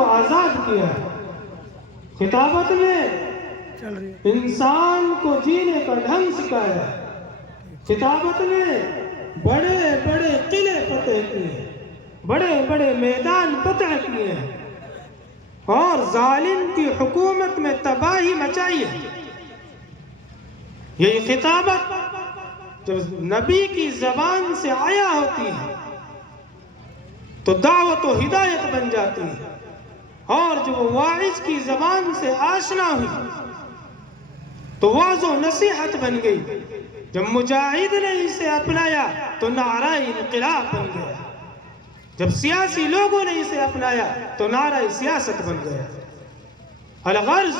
کو آزاد کیا ہے۔ خطابت میں انسان کو جینے کا ڈھنگ سکھایا ہے۔ خطابت میں بڑے بڑے قلعے فتح کیے، بڑے بڑے میدان فتح کیے ہیں، اور ظالم کی حکومت میں تباہی مچائی ہے۔ یہی خطابت جب نبی کی زبان سے آیا ہوتی ہے تو دعوت و ہدایت بن جاتی ہے، اور جب وہ واعظ کی زبان سے آشنا ہوئی تو واعظ و نصیحت بن گئی۔ جب مجاہد نے اسے اپنایا تو نعرہ انقلاب بن گیا، جب سیاسی لوگوں نے اسے اپنایا تو نعرہ سیاست بن گیا۔ الغرض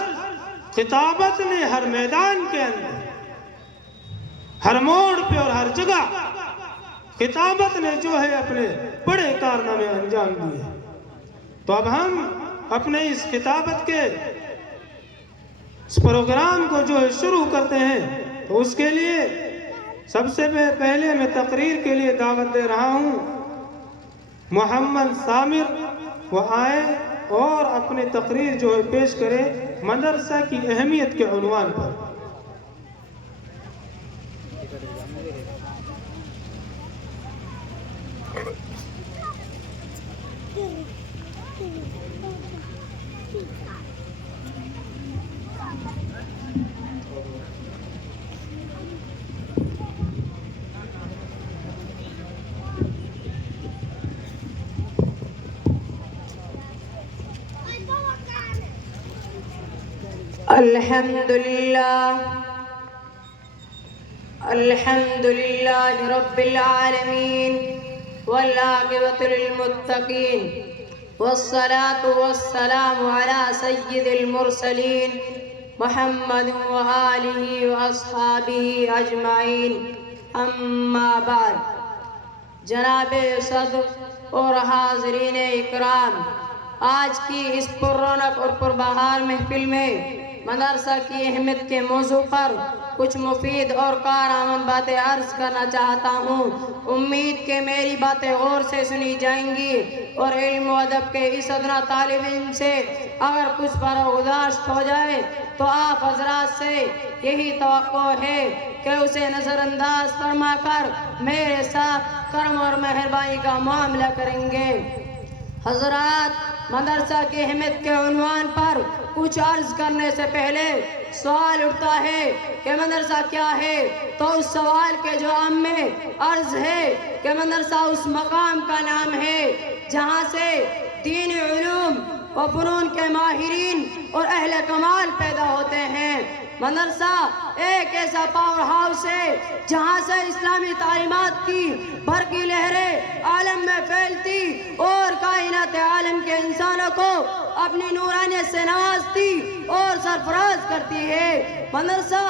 خطابت نے ہر میدان کے اندر، ہر موڑ پہ اور ہر جگہ خطابت نے جو ہے اپنے بڑے کارنامے انجام دیے۔ تو اب ہم اپنے اس خطابت کے اس پروگرام کو جو ہے شروع کرتے ہیں، تو اس کے لیے سب سے پہلے میں تقریر کے لیے دعوت دے رہا ہوں محمد ثامر، وہ آئے اور اپنی تقریر جو ہے پیش کرے مدرسہ کی اہمیت کے عنوان پر۔ الحمد لله رب العالمين والعاقبة للمتقين والصلاة والسلام على سيد المرسلين محمد وآله وأصحابه أجمعين، أما بعد۔ جناب صدر اور حاضرین اکرام، آج کی اس پررونق اور پربہار محفل میں مدرسہ کی اہمیت کے موضوع پر کچھ مفید اور کارآمد باتیں عرض کرنا چاہتا ہوں۔ امید کہ میری باتیں غور سے سنی جائیں گی، اور علم و ادب کے اس ادنا طالب علم سے اگر کچھ برگزاشت ہو جائے تو آپ حضرات سے یہی توقع ہے کہ اسے نظر انداز فرما کر میرے ساتھ کرم اور مہربانی کا معاملہ کریں گے۔ حضرات، مدرسہ کی اہمیت کے عنوان پر کچھ عرض کرنے سے پہلے سوال اٹھتا ہے کہ مدرسہ کیا ہے؟ تو اس سوال کے جواب میں عرض ہے کہ مدرسہ اس مقام کا نام ہے جہاں سے دینی علوم و فنون کے ماہرین اور اہل کمال پیدا ہوتے ہیں۔ مدرسہ ایک ایسا پاور ہاؤس ہے جہاں سے اسلامی تعلیمات کی برقی لہریں عالم میں پھیلتی اور کائنات عالم کے انسانوں کو اپنی نورانیت سے نوازتی اور سرفراز کرتی ہے۔ مدرسہ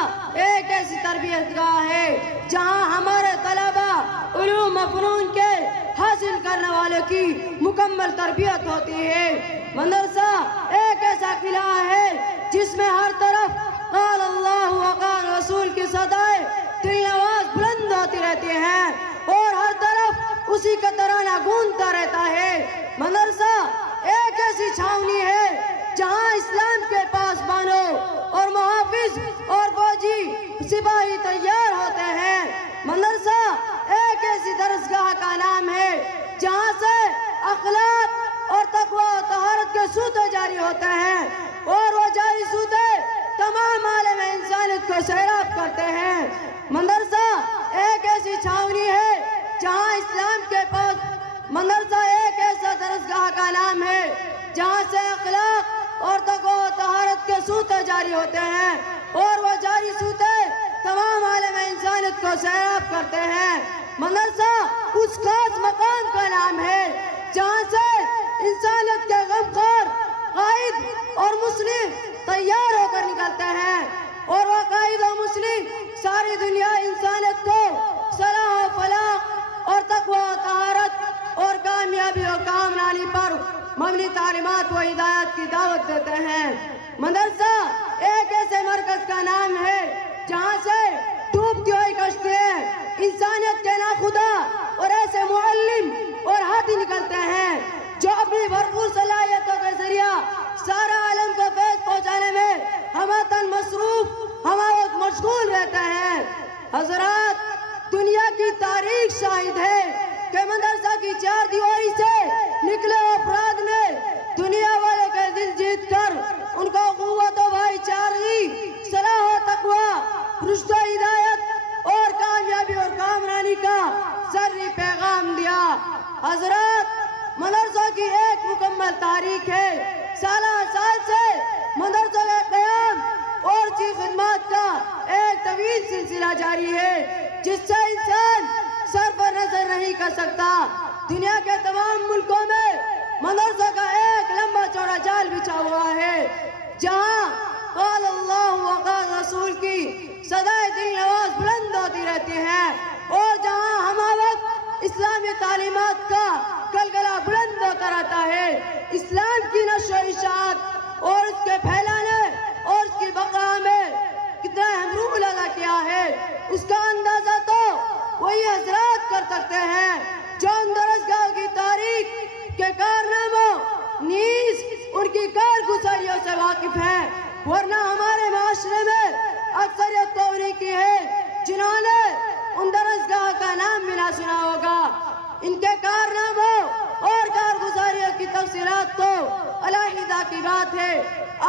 ایک ایسی تربیت گاہ ہے جہاں ہمارے طلبہ علوم و فنون کے حاصل کرنے والوں کی مکمل تربیت ہوتی ہے۔ مدرسہ ایک ایسا قلعہ ہے جس میں ہر طرف قال اللہ و قال رسول کی صدائیں دل نواز بلند ہوتی رہتی ہیں، اور ہر طرف اسی کا ترانہ گونجتا رہتا ہے۔ مدرسہ ایک ایسی چھاونی ہے جہاں اسلام کے پاسبانوں اور محافظ اور فوجی سپاہی تیار ہوتے ہیں۔ مدرسہ ایک ایسی درسگاہ کا نام ہے جہاں سے اخلاق اور تقوی و طہارت کے سوتے جاری ہوتے ہیں، اور وہ جاری سوتے تمام عالم انسانیت کو سیراب کرتے ہیں۔ مدرسہ ایک ایسی چھاونی ہے جہاں اسلام کے پاس، مدرسہ ایک ایسا درسگاہ کا نام ہے جہاں سے اخلاق اور تقوی و طہارت کے سوتے جاری ہوتے ہیں، اور وہ جاری سوتے تمام عالم انسانیت کو سیراب کرتے ہیں۔ مدرسہ اس خاص مقام کا نام ہے جہاں سے انسانیت کے غمخوار قائد اور مسلم تیار ہو کر نکلتے ہیں، اور وہ قائد و مسلم ساری دنیا انسانیت کو صلاح و فلاح اور تقوی و طہارت اور کامیابی و کامرانی پر مبنی تعلیمات و ہدایات کی دعوت دیتے ہیں۔ مدرسہ ایک ایسے مرکز کا نام ہے جہاں سے ڈوبتی ہوئی کشتیاں انسانیت کے ناخدا اور ایسے معلم اور ہادی نکلتے ہیں جو اپنی بھرپور صلاحیتوں کے ذریعہ شاہد ہے کہ مدرسہ کی چار دیواری سے نکلے افراد نے دنیا والے کا دل جیت کر ان کو قوت و بھائی چارگی، صلاح و تقوی، رشد و ہدایت اور کامیابی اور کامرانی کا سری پیغام دیا۔ حضرات، مدرسہ کی ایک مکمل تاریخ ہے۔ سالہ سال سے مدرسہ کا قیام اور اس کی خدمات کا ایک طویل سلسلہ جاری ہے جس سے انسان سر پر نظر نہیں کر سکتا۔ دنیا کے تمام ملکوں میں مدرسہ کا ایک لمبا چوڑا جال بچھا ہوا ہے جہاں قال اللہ و قال رسول کی صدائے دل نواز بلند ہوتی رہتی ہے اور جہاں ہمہ وقت اسلامی تعلیمات کا گلگلہ بلند ہوتا رہتا ہے۔ اسلام کی نشر و اشاعت اور اس کے پھیلانے اور اس کی بقا میں کتنا اہم رول ادا کیا ہے، اس کا اندازہ تو وہی حضرات کر سکتے ہیں جو ان درسگاہ کی تاریخ کے کارناموں نیز ان کی کارگزاریوں سے واقف ہیں، ورنہ ہمارے معاشرے میں اکثریت تو انہیں کی ہے جنہوں نے ان درسگاہ کا نام بھی نہ سنا ہوگا۔ ان کے کارناموں اور کارگزاریوں کی تفصیلات تو علیحدہ کی بات ہے۔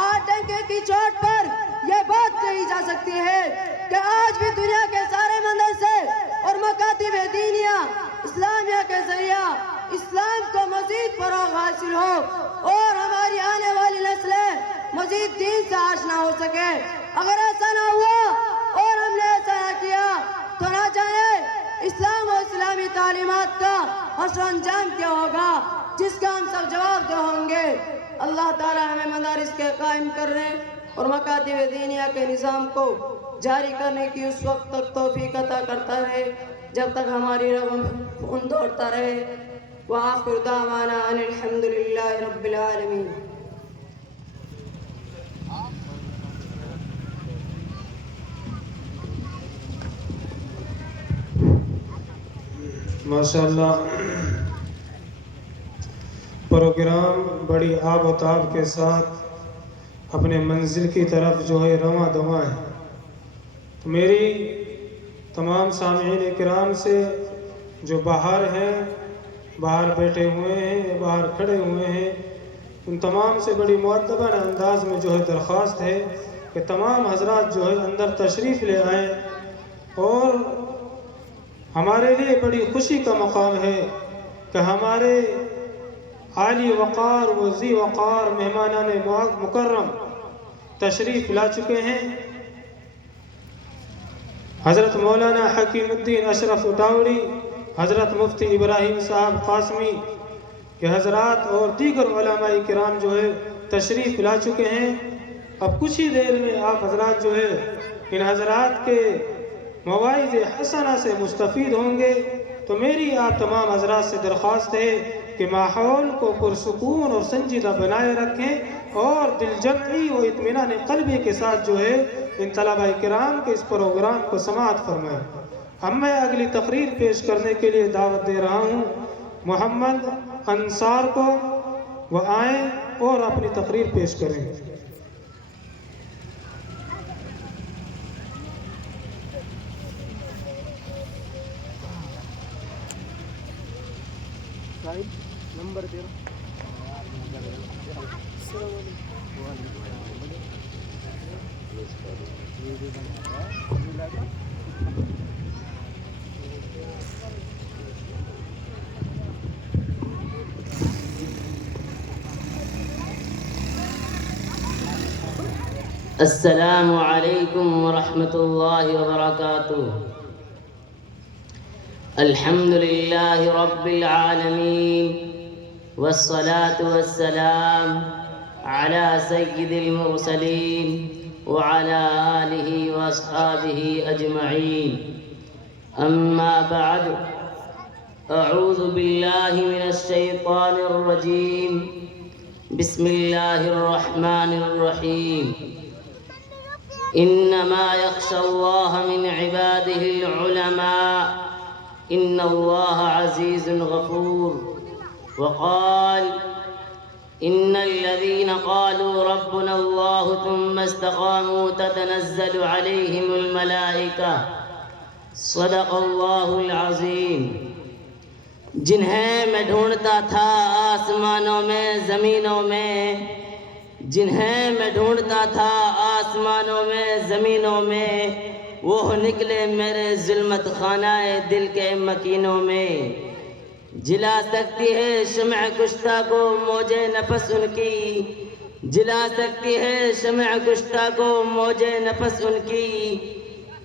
آج ڈنکے کی چوٹ پر یہ بات کہی جا سکتی ہے کہ آج بھی دنیا کے سارے مدرسے اور مکاتب دینیہ اسلامیہ کے ذریعہ اسلام کو مزید فروغ حاصل ہو اور ہماری آنے والی نسلیں مزید دین سے آشنا ہو سکے۔ اگر ایسا نہ ہوا اور ہم نے ایسا نہ کیا تو نہ جانے اسلام و اسلامی تعلیمات کا حشر انجام کیا ہوگا جس کا ہم سب جواب دہ ہوں گے۔ اللہ تعالی ہمیں مدارس کے قائم کرنے اور مکاتب دینیہ کے نظام کو جاری کرنے کی اس وقت تک توفیق عطا کرتا رہے جب تک ہماری رغم خون دوڑتا رہے۔ وآخر دعوانا ان الحمدللہ رب العالمین۔ ماشاءاللہ، پروگرام بڑی آب و تاب کے ساتھ اپنے منزل کی طرف جو ہے رواں دواں ہے۔ میری تمام سامعین کرام سے جو باہر ہیں، باہر بیٹھے ہوئے ہیں، باہر کھڑے ہوئے ہیں، ان تمام سے بڑی مؤدبانہ انداز میں جو ہے درخواست ہے کہ تمام حضرات جو ہے اندر تشریف لے آئیں، اور ہمارے لیے بڑی خوشی کا مقام ہے کہ ہمارے عالی وقار و ذی وقار مہمانان مکرم تشریف لا چکے ہیں۔ حضرت مولانا حکیم الدین اشرف اٹاوڑی، حضرت مفتی ابراہیم صاحب قاسمی کے حضرات اور دیگر علماء کرام جو ہے تشریف لا چکے ہیں۔ اب کچھ ہی دیر میں آپ حضرات جو ہے ان حضرات کے مواعظ حسنہ سے مستفید ہوں گے۔ تو میری آپ تمام حضرات سے درخواست ہے کہ ماحول کو پرسکون اور سنجیدہ بنائے رکھیں اور دل جمعی و اطمینان قلبی کے ساتھ جو ہے ان طلباء کرام کے اس پروگرام کو سماعت فرمائیں۔ اب میں اگلی تقریر پیش کرنے کے لیے دعوت دے رہا ہوں محمد انصار کو، وہ آئیں اور اپنی تقریر پیش کریں۔ نمبر دے السلام علیکم ورحمۃ اللہ وبرکاتہ۔ الحمد للہ رب العالمین والصلاة والسلام على سید المرسلین وعلى آلہ واصحابہ اجمعین، اما بعد، اعوذ باللہ من الشیطان الرجیم، بسم اللہ الرحمن الرحیم۔ انما يخشى الله من عباده العلماء ان الله عزيز غفور۔ وقال ان الذين قالوا ربنا الله ثم استقاموا تتنزل عليهم الملائكة۔ صدق الله العظيم۔ جنہیں میں ڈھونڈتا تھا آسمانوں میں زمینوں میں، جنہیں میں ڈھونڈتا تھا آسمانوں میں زمینوں میں، وہ نکلے میرے ظلمت خانہ دل کے مکینوں میں۔ جلا سکتی ہے شمع کشتہ کو موجے نفس ان کی، جلا سکتی ہے شمع کشتہ کو موجے نفس ان کی،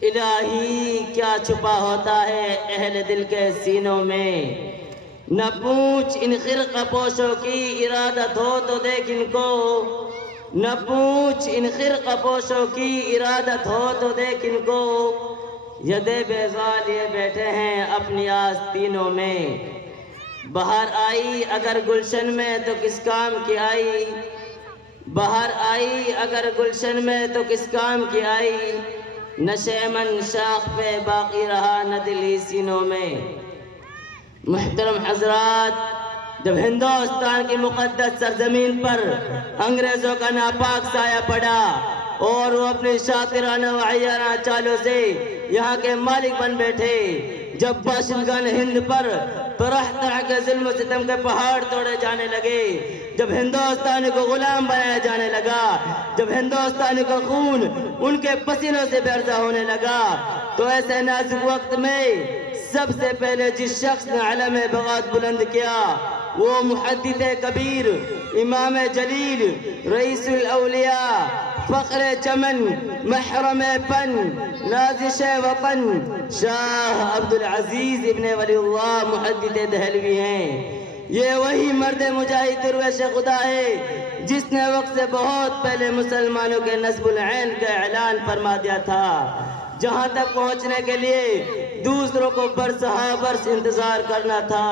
الہی کیا چھپا ہوتا ہے اہل دل کے سینوں میں۔ نہ پوچھ ان خرقہ پوشوں کی ارادت ہو تو دیکھ ان کو، نہ پوچھ ان خرقہ پوشوں کی ارادت ہو تو دیکھ ان کو، یدے بیزار لیے بیٹھے ہیں اپنی آستینوں میں۔ بہار آئی اگر گلشن میں تو کس کام کی آئی، بہار آئی اگر گلشن میں تو کس کام کی آئی، نہ شیمن شاخ پہ باقی رہا نہ دلی سینوں میں۔ محترم حضرات، جب ہندوستان کی مقدس سرزمین پر انگریزوں کا ناپاک سایہ پڑا اور وہ اپنی شاطرانہ و عیارانہ چالوں سے یہاں کے مالک بن بیٹھے، جب باشندگان ہند پر طرح طرح کے ظلم و ستم کے پہاڑ توڑے جانے لگے، جب ہندوستانی کو غلام بنایا جانے لگا، جب ہندوستانی کا خون ان کے پسینوں سے بیرزا ہونے لگا، تو ایسے نازک وقت میں سب سے پہلے جس شخص نے علم بغاوت بلند کیا وہ محدث کبیر، امام جلیل، رئیس الاولیاء، فخر چمن، محرم پن، نازش وطن، شاہ عبدالعزیز ابن ولی اللہ محدث دہلوی ہیں۔ یہ وہی مرد مجاہد درویش خدا ہے جس نے وقت سے بہت پہلے مسلمانوں کے نصب العین کا اعلان فرما دیا تھا، جہاں تک پہنچنے کے لیے دوسروں کو برسہا برس انتظار کرنا تھا۔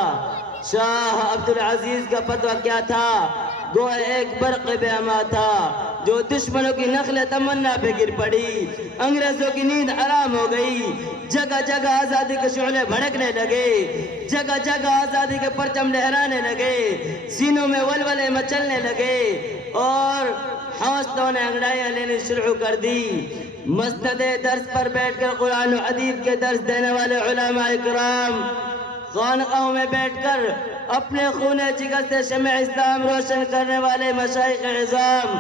شاہ عبدالعزیز کا فتویٰ کیا تھا؟ گویا ایک برق بے اما تھا جو دشمنوں کی نخل تمنا پہ گر پڑی، انگریزوں کی نیند حرام ہو گئی، جگہ جگہ آزادی کے شعلے بھڑکنے لگے، جگہ جگہ آزادی کے پرچم لہرانے لگے، سینوں میں ولولے مچلنے لگے اور حوصلوں نے انگڑائیاں لینی شروع کر دی۔ مسند درس پر بیٹھ کر قرآن و حدیث کے درس دینے والے علماء کرام، خانقاہوں میں بیٹھ کر اپنے خون جگر سے شمع اسلام روشن کرنے والے مشائخ اعظام،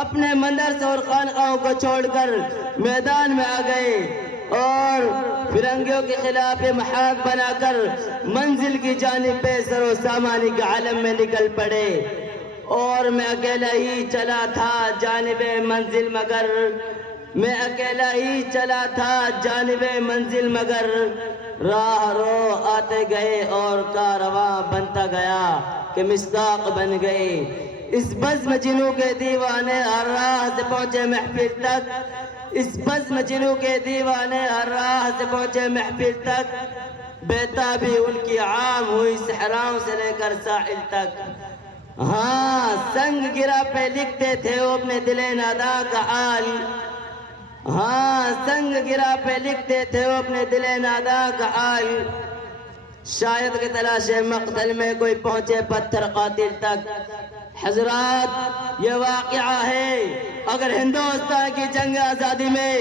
اپنے مندرسوں اور خانقاہوں کو چھوڑ کر میدان میں آ گئے اور فرنگیوں کے خلاف محاذ بنا کر منزل کی جانب بے سر و سامانی کے عالم میں نکل پڑے۔ اور میں اکیلا ہی چلا تھا جانب منزل مگر، میں اکیلا ہی چلا تھا جانب منزل مگر، راہ رو آتے گئے اور کارواں بنتا گیا کہ مصداق بن گئے۔ اس بزم جنوں کے دیوانے ہر راہ سے پہنچے محفل تک، اس بزم جنوں کے دیوانے ہر راہ سے پہنچے محفل تک، بیتابی ان کی عام ہوئی صحراؤں سے لے کر ساحل تک۔ ہاں سنگ گرا پہ لکھتے تھے وہ اپنے دل نادا کا حال، ہاں سنگ گرا پہ لکھتے تھے وہ اپنے دل نادا کا حال، شاید کہ تلاش مقتل میں کوئی پہنچے پتھر قاتل تک۔ حضرات یہ واقعہ ہے، اگر ہندوستان کی جنگ آزادی میں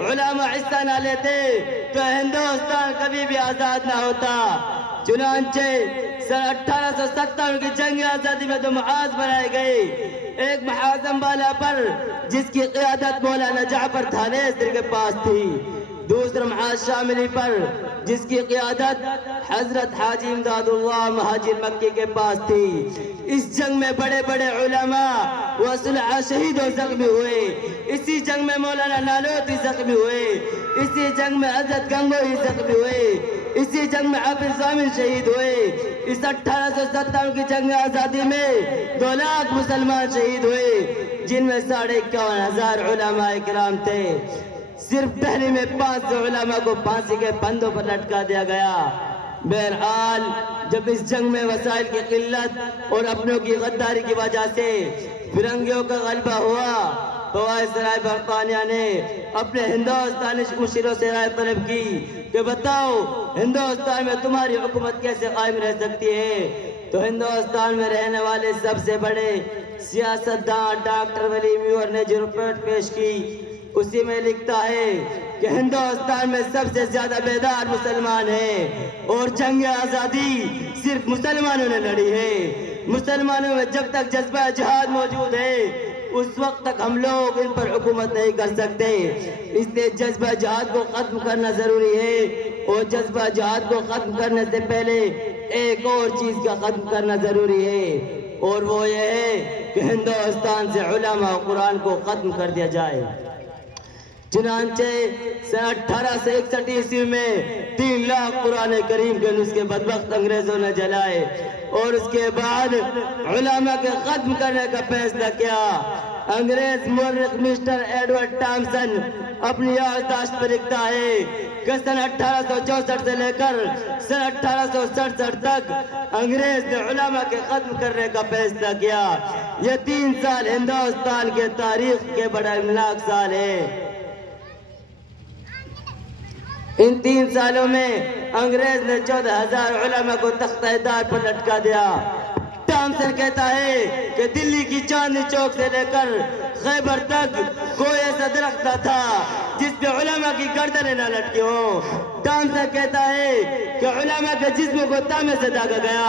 علماء حصہ نہ لیتے تو ہندوستان کبھی بھی آزاد نہ ہوتا۔ چنانچہ سن 1857 کی جنگ آزادی میں دو محاذ بنائے گئے، ایک محاذ امبالہ پر جس کی قیادت مولانا جعفر تھانیسر کے پاس تھی، دوسرا محاذ شاملی پر جس کی قیادت حضرت حاجی امداد اللہ مہاجر مکی کے پاس تھی۔ اس جنگ میں بڑے بڑے علماء و صلحاء شہید و زخمی ہوئے، اسی جنگ میں مولانا نالوتی زخمی ہوئے، اسی جنگ میں حضرت گنگوہی زخمی ہوئے، اسی جنگ میں حافظ ضامن شہید ہوئے۔ اس 1857 کی جنگ آزادی میں 2 لاکھ مسلمان شہید ہوئے، جن میں 51,500 علماء کرام تھے۔ صرف دہلی میں 500 علماء کو پھانسی کے پھندوں پر لٹکا دیا گیا۔ بہرحال جب اس جنگ میں وسائل کی قلت اور اپنوں کی غداری کی وجہ سے فرنگیوں کا غلبہ ہوا تو وائسرائے برطانیہ نے اپنے ہندوستانی مشیروں سے رائے طلب کی کہ بتاؤ ہندوستان میں تمہاری حکومت کیسے قائم رہ سکتی ہے؟ تو ہندوستان میں رہنے والے سب سے بڑے سیاستدان ڈاکٹر ولی میور نے جو رپورٹ پیش کی اسی میں لکھتا ہے کہ کہ ہندوستان میں سب سے زیادہ بیدار مسلمان ہیں اور جنگ آزادی صرف مسلمانوں نے لڑی ہے۔ مسلمانوں میں جب تک جذبہ جہاد موجود ہے اس وقت تک ہم لوگ ان پر حکومت نہیں کر سکتے، اس لیے جذبہ جہاد کو ختم کرنا ضروری ہے، اور جذبہ جہاد کو ختم کرنے سے پہلے ایک اور چیز کا ختم کرنا ضروری ہے، اور وہ یہ ہے کہ ہندوستان سے علماء قرآن کو ختم کر دیا جائے۔ چنانچہ سن 1861 عیسوی میں 3 لاکھ قرآن کریم کے نسخے بدبخت انگریزوں نے جلائے، اور اس کے بعد علماء کے ختم کرنے کا فیصلہ کیا۔ انگریز مورخ مسٹر ایڈورڈ ٹامسن اپنی یادداشت پر لکھتا ہے کہ سن 1864 سے لے کر سن 1867 تک انگریز نے علماء کے ختم کرنے کا فیصلہ کیا۔ یہ 3 سال ہندوستان کے تاریخ کے بڑا املاک سال ہے۔ ان 3 سالوں میں انگریز نے 14,000 علماء کو تختہ دار پر لٹکا دیا۔ ٹامسن کہتا ہے کہ دلی کی چاندنی چوک سے لے کر خیبر تک کوئی ایسا درخت نہ تھا جس پہ علماء کی گردنیں نہ لٹکی ہوں۔ ٹامسن کہتا ہے کہ علماء کے جسم کو تانبے سے داغا گیا۔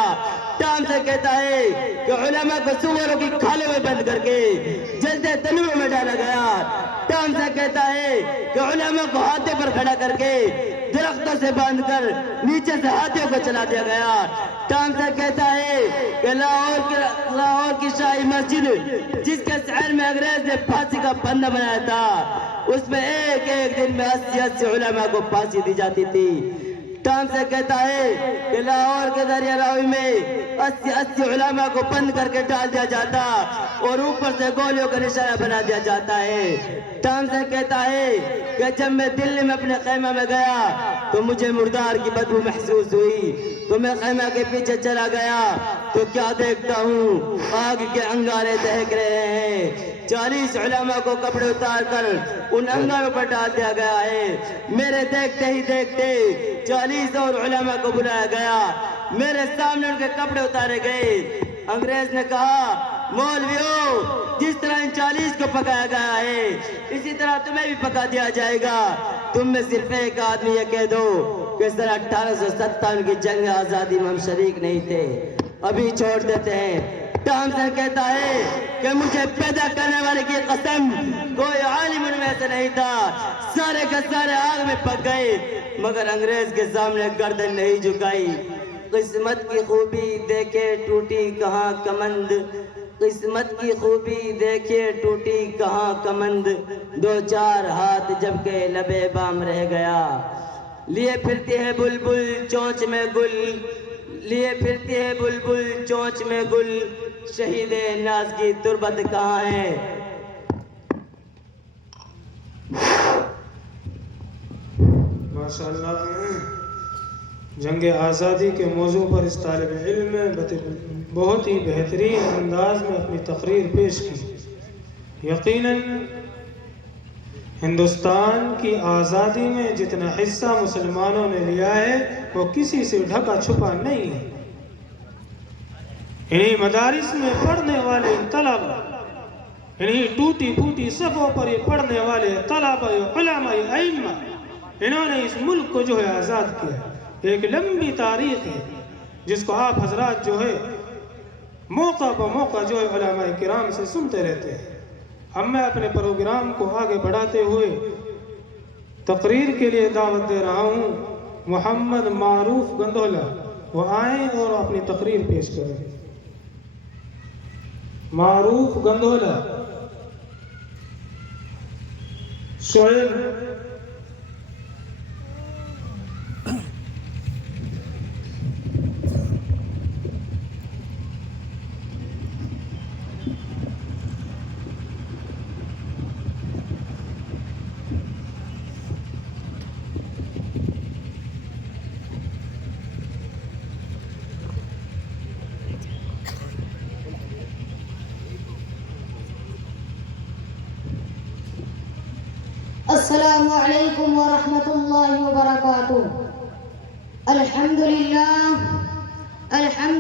ٹامسن کہتا ہے کہ علماء کو سوروں کی کھالوں میں بند کر کے جلتے تنوع میں ڈالا گیا۔ ٹامسن کہتا ہے کہ علماء کو ہاتھوں پر کھڑا کر کے درختوں سے باندھ کر نیچے سے ہاتھیوں کو چلا دیا گیا۔ ٹامسن کہتا ہے کہ لاہور کی شاہی مسجد جس کے شہر میں انگریز نے پھانسی کا پھندا بنایا تھا، اس میں ایک دن میں 80 علماء کو پھانسی دی جاتی تھی۔ ٹامسن کہتا ہے کہ لاہور کے دریا راوی میں 80 علماء کو بند کر کے ڈال دیا جاتا اور اوپر سے گولیوں کا نشانہ بنا دیا جاتا ہے۔ ٹامسن کہتا ہے کہ جب میں دلی میں اپنے خیمہ میں گیا تو مجھے مردار کی بدبو محسوس ہوئی، تو میں خیمہ کے پیچھے چلا گیا تو کیا دیکھتا ہوں، آگ کے انگارے دہک رہے ہیں۔ 40 علماء کو کپڑے اتار کر ان انگاروں پر ڈال دیا گیا ہے۔ میرے دیکھتے ہی دیکھتے 40 اور علماء کو بلایا گیا، میرے سامنے ان کے کپڑے اتارے گئے۔ انگریز نے کہا، مولویوں، جس طرح ان 40 کو پکایا گیا ہے اسی طرح تمہیں بھی پکا دیا جائے گا۔ تم میں صرف ایک آدمی یہ کہہ دو کہ سن 1857 کی جنگ آزادی میں ہم شریک نہیں تھے، ابھی چھوڑ دیتے ہیں۔ ٹامسن کہتا ہے کہ مجھے پیدا کرنے والے کی قسم، کوئی عالم ان میں سے نہیں تھا، سارے کے سارے آگ میں پک گئے، مگر انگریز کے سامنے گردن نہیں جھکائی۔ قسمت کی خوبی دیکھے ٹوٹی کہاں کمند، قسمت کی خوبی دیکھے ٹوٹی کہاں کمند، 2-4 ہاتھ جب کے لبے بام رہ گیا۔ لیے پھرتی ہے بلبل چونچ میں گل، لیے پھرتی ہے بلبل چونچ میں گل، شہید ناز کی تربت کہاں ہے۔ ماشاءاللہ جنگ آزادی کے موضوع پر اس طالب علم نے بہت ہی بہترین انداز میں اپنی تقریر پیش کی۔ یقیناً ہندوستان کی آزادی میں جتنا حصہ مسلمانوں نے لیا ہے وہ کسی سے ڈھکا چھپا نہیں ہے۔ انہی مدارس میں پڑھنے والے طلبہ، انہی ٹوٹی پھوٹی صفوں پر یہ پڑھنے والے طلبہ، علماء، ائمہ، انہوں نے اس ملک کو جو ہے آزاد کیا۔ ایک لمبی تاریخ ہے جس کو آپ حضرات جو ہے موقع پہ موقع جو ہے علماء کرام سے سنتے رہتے ہیں۔ اب میں اپنے پروگرام کو آگے بڑھاتے ہوئے تقریر کے لیے دعوت دے رہا ہوں محمد معروف گندھولا، وہ آئیں اور اپنی تقریر پیش کریں۔ معروف گندھولا، شعیب السلام علیکم ورحمۃ اللہ وبرکاتہ۔ الحمد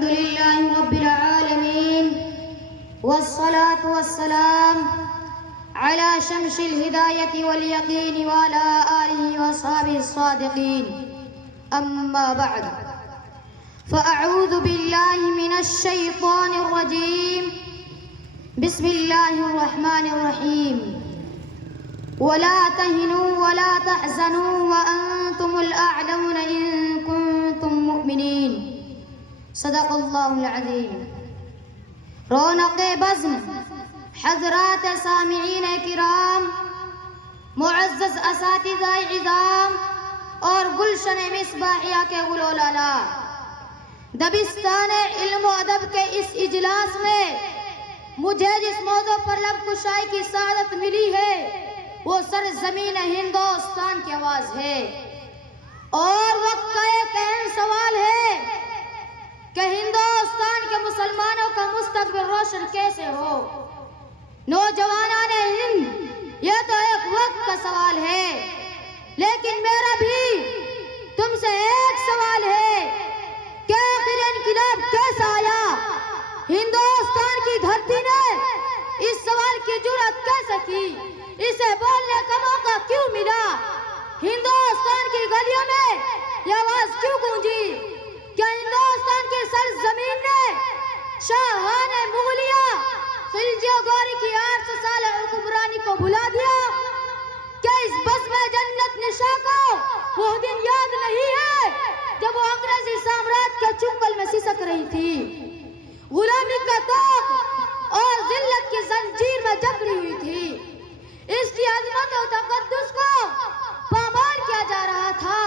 للہ رب العالمین، والصلاة والسلام على شمس الهداية واليقين وعلى آله وصحبه الصادقين. أما بعد، فأعوذ بالله من الشيطان الرجيم. بسم الله الرحمن الرحيم. ولا تهنوا ولا تحزنوا وأنتم الأعلون إن كنتم مؤمنين. صدق الله العظيم. رونق بزم، حضرات سامعین کرام، معزز اساتذہ عظام اور گلشن مصباحیہ کے گل و لالا، دبستان علم و ادب کے اس اجلاس میں مجھے جس موضوع پر لب کشائی کی سعادت ملی ہے وہ سرزمین ہندوستان کی آواز ہے، اور وقت کا ایک اہم سوال ہے کہ ہندوستان کے مسلمانوں کا مستقبل روشن کیسے ہو. نوجوانان ہند، یہ تو ایک وقت کا سوال ہے، لیکن میرا بھی تم سے ایک سوال ہے کہ آخر انقلاب کیسا آیا؟ ہندوستان کی دھرتی نے اس سوال کی جرأت کیسے کی؟ اسے بولنے کا موقع کیوں ملا؟ ہندوستان کی گلیوں میں یہ آواز کیوں گونجی؟ کیا ہندوستان کی سرزمین نے شاہان مغلیہ خلجی غوری کی 800 سال حکمرانی کو بھلا دیا؟ کیا اس بزم جنت نشاں کو وہ دن یاد نہیں ہے جب وہ انگریزی سامراج کے چنگل میں سسک رہی تھی، غلامی کا طوق اور ذلت کی زنجیر میں جکڑی ہوئی تھی؟ اس کی عظمت و تقدس کو پامال کیا جا رہا تھا،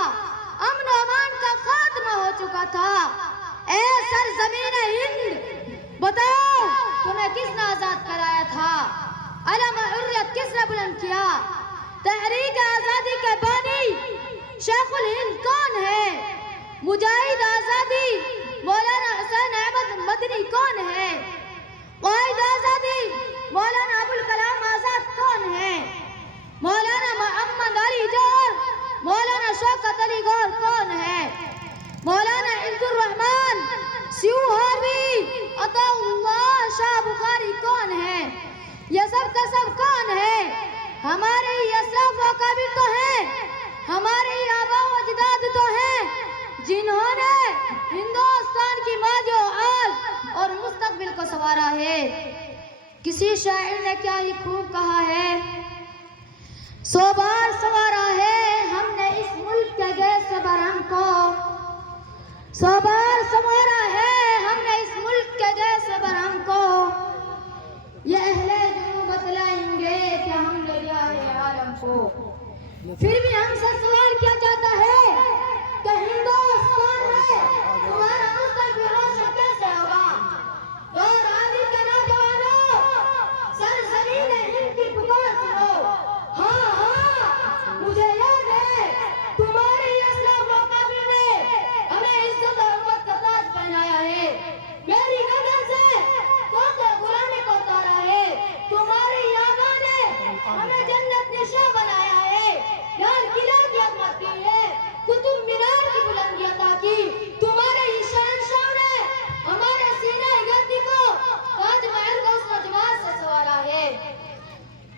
امن و امان کا خاتمہ ہو چکا تھا. اے سرزمین ہند، بتاؤ تمہیں کس نے آزاد کرایا تھا؟ علم حریت کس نے بلند کیا؟ تحریک آزادی کے بانی شیخ الہند کون ہے؟ مجاہد آزادی مولانا حسین احمد مدنی کون ہے؟ قائد آزادی مولانا ابوالکلام آزاد کون ہے؟ مولانا محمد علی جوہر، مولانا شوکت علی گور کون ہے؟ مولانا عبد الرحمن سیوہاوی، عطا اللہ شاہ بخاری کون ہے؟ یہ سب کا سب کون ہے؟ ہمارے ہی اسلاف و اکابر تو ہیں، ہمارے ہی آباء و اجداد تو ہیں جنہوں نے ہندوستان کی ماضی و حال اور مستقبل کو سنوارا ہے. کسی شاعر نے کیا ہی خوب کہا ہے، 100 بار سنوارا ہے ہم نے اس ملک کے گیس سے برہم کو، 100 بار سنوارا ہے ہم نے اس ملک کے گیس سے برہم کو. یہ اہل جو بتلائیں گے کہ ہم نے لیا ہے عالم کو. پھر بھی ہم سے سوال کیا جاتا ہے کہ ہندوستان میں تمہارا مستقبل روشن کیسے ہوگا؟ اور آدھی کے نوجوانوں، سرزمین ہند کی پکار سنو. ہاں ہاں، مجھے یاد ہے تمہاری اسلاف و اکابر نے ہمیں عزت و حرمت کا تاج پہنایا ہے، میری گردن سے توقع غلامی کو اتارا ہے. تمہاری آباء نے ہمیں جنت نشاں بنایا ہے، لال قلعہ کی عظمت کی ہے، قطب مینار کی بلندی عطا کی. تمہارے ہی شہنشاہ نے ہمارے سینہ گردی کو تاج محل کو اس نجمات سے سنوارا ہے.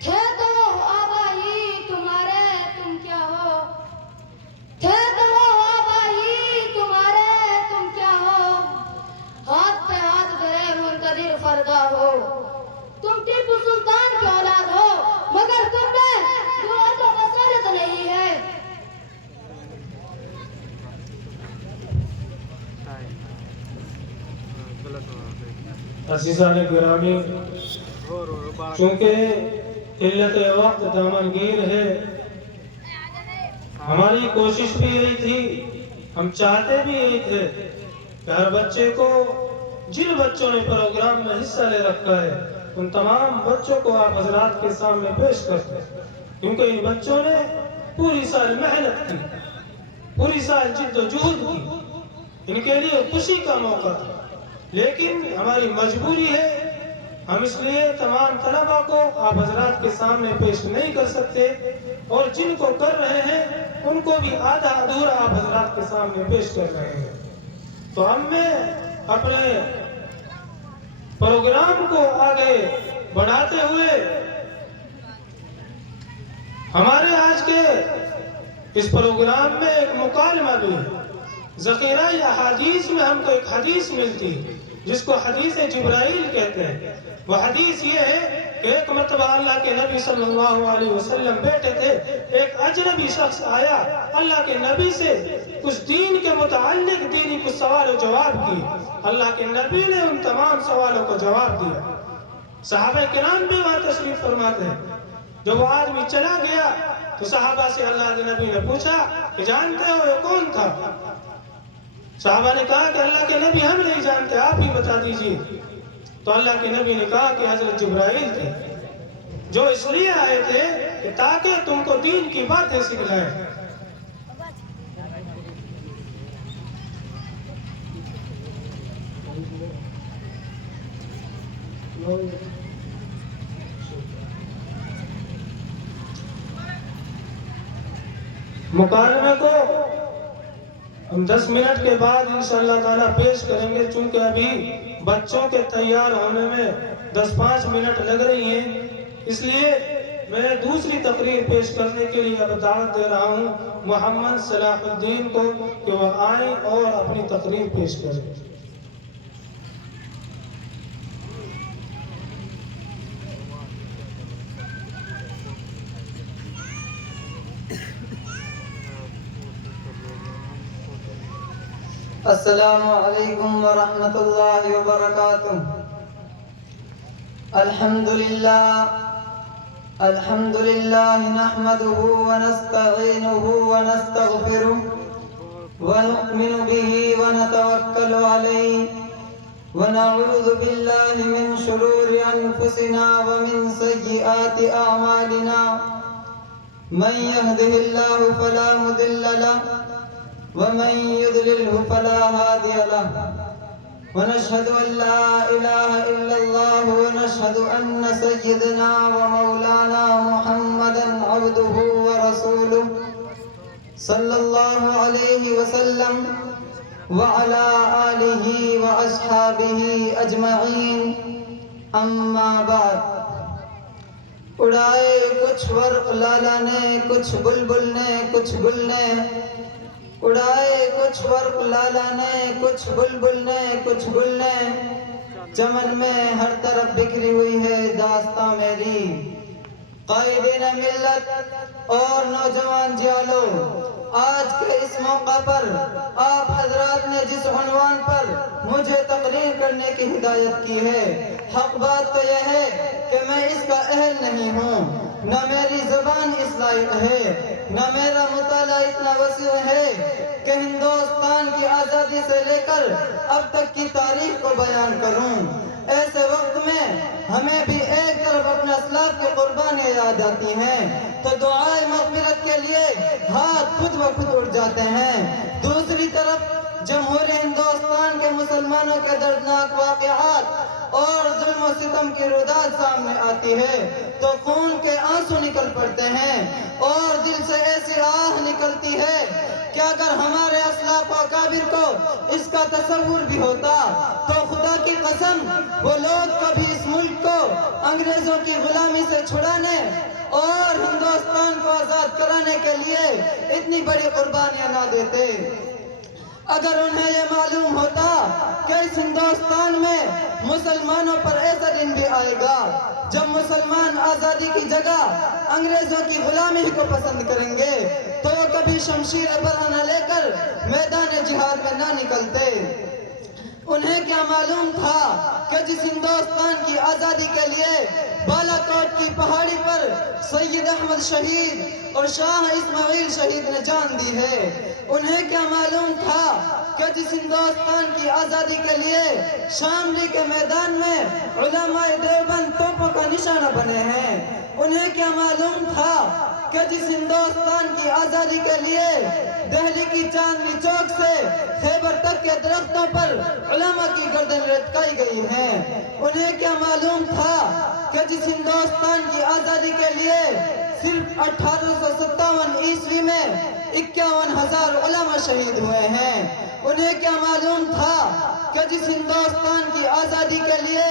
تھے تو وہ آباء ہی تمہارے، تم کیا ہو؟ تھے تو وہ آباء ہی تمہارے، تم کیا ہو؟ ہاتھ پہ ہاتھ دھرے منتظر فردا ہو. تم ٹیپو سلطان کی اولاد ہو، مگر تم میں جرأت و بصیرت نہیں ہے. عزیزان گرامی، چونکہ قلت وقت دامنگیر ہے، ہماری کوشش بھی یہی تھی، ہم چاہتے بھی یہی تھے کہ ہر بچے کو، جن بچوں نے پروگرام میں حصہ لے رکھا ہے ان تمام بچوں کو آپ حضرات کے سامنے پیش کرتے ہیں، کیونکہ ان بچوں نے پوری سال محنت کی، پوری سال جد و جہد کی، ان کے لیے خوشی کا موقع تھا. لیکن ہماری مجبوری ہے، ہم اس لیے تمام طلباء کو آپ حضرات کے سامنے پیش نہیں کر سکتے، اور جن کو کر رہے ہیں ان کو بھی آدھا ادھورا آپ حضرات کے سامنے پیش کر رہے ہیں. تو ہم میں اپنے پروگرام کو آگے بڑھاتے ہوئے ہمارے آج کے اس پروگرام میں ایک مکالمہ بھی ہے. ذخیرہ احادیث میں ہم کو ایک حدیث ملتی ہے جس کو حدیث جبرائیل کہتے ہیں. وہ حدیث یہ ہے کہ ایک مرتبہ اللہ کے نبی صلی اللہ علیہ وسلم بیٹھے تھے. ایک اجنبی شخص آیا, اللہ کے نبی سے کچھ دین کے متعلق دینی کچھ سوال و جواب کی. اللہ کے نبی نے ان تمام سوالوں کو جواب دیا. صحابہ کرام بھی وہاں تشریف فرماتے ہیں. جب وہ آدمی چلا گیا تو صحابہ سے اللہ کے نبی نے پوچھا کہ جانتے ہو یہ کون تھا؟ صحابہ نے کہا کہ اللہ کے نبی ہم نہیں جانتے, آپ ہی بتا دیجئے. تو اللہ کے نبی نے کہا کہ حضرت جبرائیل تھے, جو اس لیے آئے تھے کہ تاکہ تم کو دین کی باتیں سکھلائیں. مکالمے کو ہم 10 منٹ کے بعد انشاءاللہ تعالیٰ پیش کریں گے, چونکہ ابھی بچوں کے تیار ہونے میں 10-5 منٹ لگ رہی ہیں. اس لیے میں دوسری تقریر پیش کرنے کے لیے اب دعوت دے رہا ہوں محمد صلاح الدین کو کہ وہ آئیں اور اپنی تقریر پیش کریں. السلام علیکم ورحمۃ اللہ وبرکاتہ. الحمد للہ نحمده ونستعینه ونستغفره ونؤمن به ونتوکل علیہ ونعوذ باللہ من شرور انفسنا ومن سیئات اعمالنا. من يهده الله فلا مضل له ومن يضلله فلا هادي له. ونشهد أن لا إله إلا الله ونشهد أن سيدنا ومولانا محمدا عبده ورسوله صلى الله عليه وسلم وعلى آله وأصحابه أجمعين. أما بعد. اڑائے کچھ ورق لالا نے, کچھ بلبل نے, کچھ گل نے. اڑائے کچھ ورق لالا نے, کچھ بلبل نے, کچھ گل نے. چمن میں ہر طرف بکھری ہوئی ہے داستاں میری. قائدین ملت اور نوجوان جیالو, آج کے اس موقع پر آپ حضرات نے جس عنوان پر مجھے تقریر کرنے کی ہدایت کی ہے, حق بات تو یہ ہے کہ میں اس کا اہل نہیں ہوں. نہ میری زبان اس لائق ہے, نہ میرا مطالعہ اتنا وسیع ہے کہ ہندوستان کی آزادی سے لے کر اب تک کی تاریخ کو بیان کروں. ایسے وقت میں ہمیں بھی ایک طرف اپنے اسلاف کی قربانیاں یاد آتی ہیں تو دعائے مغفرت کے لیے ہاتھ خود بخود اٹھ جاتے ہیں. دوسری طرف جمہوری ہندوستان کے مسلمانوں کے دردناک واقعات اور ظلم و ستم کی روداد سامنے آتی ہے تو خون کے آنسو نکل پڑتے ہیں اور دل سے ایسی آہ نکلتی ہے کہ اگر ہمارے اسلاف و اکابر کو اس کا تصور بھی ہوتا تو خدا کی قسم وہ لوگ کبھی اس ملک کو انگریزوں کی غلامی سے چھڑانے اور ہندوستان کو آزاد کرانے کے لیے اتنی بڑی قربانیاں نہ دیتے. اگر انہیں یہ معلوم ہوتا کہ اس ہندوستان میں مسلمانوں پر ایسا دن بھی آئے گا جب مسلمان آزادی کی جگہ انگریزوں کی غلامی کو پسند کریں گے تو وہ کبھی شمشیر برہنہ لے کر میدان جہاد میں نہ نکلتے. انہیں کیا معلوم تھا کہ جس ہندوستان کی آزادی کے لیے بالا کوٹ کی پہاڑی پر سید احمد شہید اور شاہ اسماعیل شہید نے جان دی ہے, انہیں کیا معلوم تھا کہ جس ہندوستان کی آزادی کے لیے شاملی کے میدان میں علماء دیوبند توپوں کا نشانہ بنے ہیں, انہیں کیا معلوم تھا کہ جس ہندوستان کی آزادی کے لیے دہلی کی چاندنی چوک سے خیبر تک کے درختوں پر علماء کی گردن لٹکائی گئی ہیں, انہیں کیا معلوم تھا کہ جس ہندوستان کی آزادی کے لیے صرف 1857 عیسوی میں 51,000 علماء شہید ہوئے ہیں, انہیں کیا معلوم تھا کہ جس ہندوستان کی آزادی کے لیے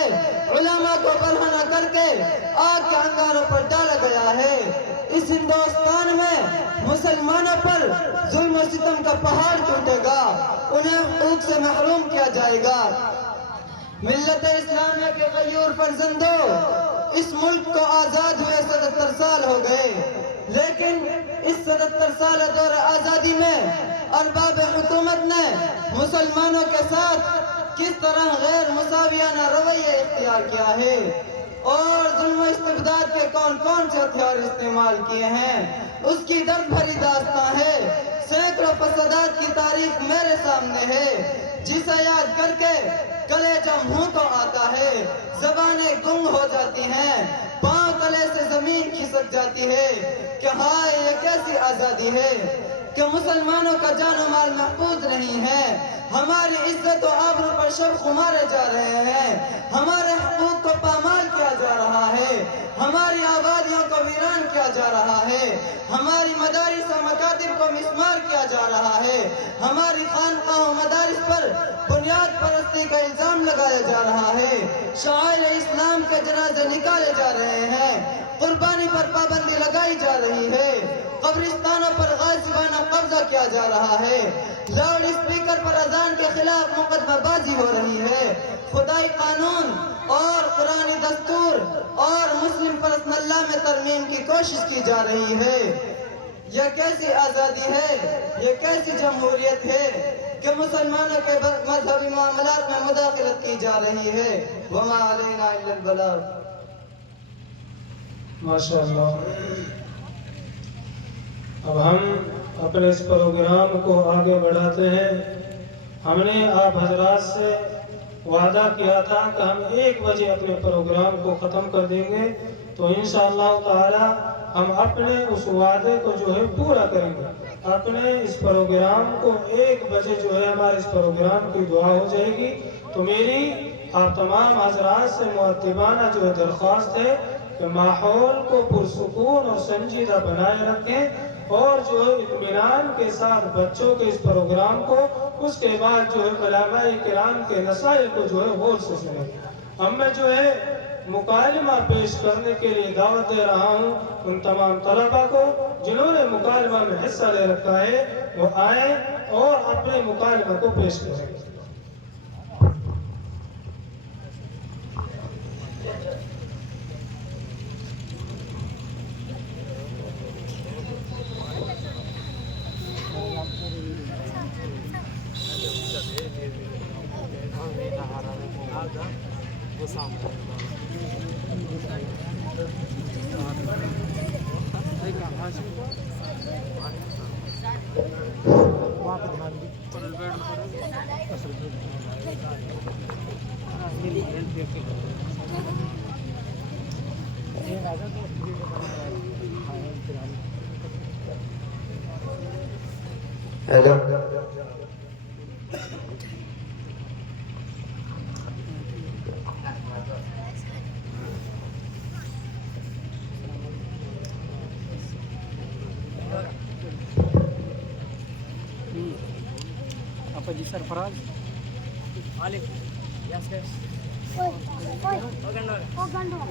علماء کو برہنہ کر کے آگ کے انگاروں پر ڈالا گیا ہے, اس ہندوستان ظلم و ستم کا پہاڑ ٹوٹے گا، انہیں حقوق سے محروم کیا جائے گا۔ ملت اسلامیہ کے غیور فرزندوں، اس ملک کو آزاد ہوئے 77 سال ہو گئے، لیکن اس 77 سال دور آزادی میں ارباب حکومت نے مسلمانوں کے ساتھ کس طرح غیر مساویانہ رویہ اختیار کیا ہے اور ظلم و استبداد کے کون کون سے ہتھیار استعمال کیے ہیں، اس کی درد بھری داستان ہے۔ سینکڑوں فسادات کی تاریخ میرے سامنے ہے، جسے یاد کر کے کلیجہ منہ کو آتا ہے، زبانیں گنگ ہو جاتی ہیں، پاؤں تلے سے زمین کھسک جاتی ہے کہ ہائے یہ کیسی آزادی ہے کہ مسلمانوں کا جان و مال محفوظ نہیں ہے، ہماری عزت و آبرو پر شب خمارے جا رہے ہیں، ہمارے حقوق کو پامال کیا جا رہا ہے، ہماری آبادیوں کو ویران کیا جا رہا ہے، ہماری مدارس و مکاتب کو مسمار کیا جا رہا ہے، ہماری خانقاہ و مدارس پر بنیاد پرستی کا الزام لگایا جا رہا ہے، شعائر اسلام کے جنازے نکالے جا رہے ہیں، قربانی پر پابندی لگائی جا رہی ہے، قبرستانوں پر غاصبانہ قبضہ کیا جا رہا ہے، لاؤڈ اسپیکر پر اذان کے خلاف مقدمہ بازی ہو رہی ہے، خدائی قانون اور قرآنی دستور اور مسلم پرسنل لا میں ترمیم کی کوشش کی جا رہی ہے۔ یہ کیسی آزادی ہے، یہ کیسی جمہوریت ہے کہ مسلمانوں کے مذہبی معاملات میں مداخلت کی جا رہی ہے۔ وما علینا الا البلاغ۔ ماشاءاللہ۔ اب ہم اپنے اس پروگرام کو آگے بڑھاتے ہیں۔ ہم نے آپ حضرات سے وعدہ کیا تھا کہ ہم 1 بجے اپنے پروگرام کو ختم کر دیں گے، تو انشاءاللہ تعالی ہم اپنے اس وعدے کو جو ہے پورا کریں گے۔ اپنے اس پروگرام کو 1 بجے جو ہے ہمارے اس پروگرام کی دعا ہو جائے گی۔ تو میری آپ تمام حضرات سے مؤدبانہ جو درخواست ہے کہ ماحول کو پرسکون اور سنجیدہ بنائے رکھیں اور جو ہے اطمینان کے ساتھ بچوں کے اس پروگرام کو، اس کے بعد جو ہے علماء کرام کے نصائح کو جو ہے غور سے سنیں۔ اب میں جو ہے مکالمہ پیش کرنے کے لیے دعوت دے رہا ہوں ان تمام طلبہ کو جنہوں نے مکالمہ میں حصہ لے رکھا ہے، وہ آئیں اور اپنے مکالمہ کو پیش کریں۔ Hello, apa ji Sarfaraz Alif yes yes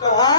کہاں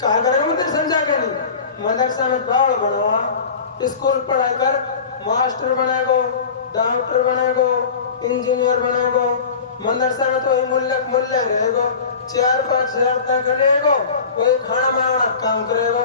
کہاں کرے گا مدرسہ جا کے نہیں مدرسہ میں باڑ بنوا اسکول پڑھائی کر ماسٹر بنے گو ڈاکٹر بنے گو انجینئر بنے گو مدرسہ میں تو ہی ملک ملے رہے گو 4-5 ہزار تک رہے گو کوئی کھانا مانگنا کام کرے گو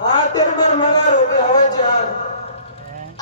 ہاں تیر پر مگر ہو گیا ہوائی جہاز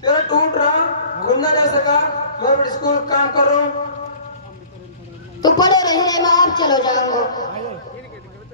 تیرا ٹوٹ رہا گھومنا جا سکا میں بھی اسکول کام کر رہا ہوں تو پڑے رہنے میں آپ چلو جاؤں گا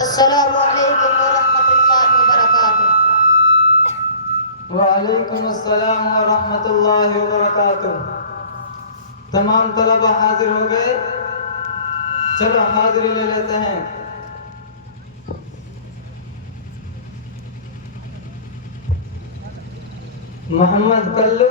السلام علیکم ورحمۃ اللہ وبرکاتہ وعلیکم السلام ورحمۃ اللہ وبرکاتہ۔ تمام طلبہ حاضر ہو گئے، چلو حاضری لے لیتے ہیں۔ محمد کلو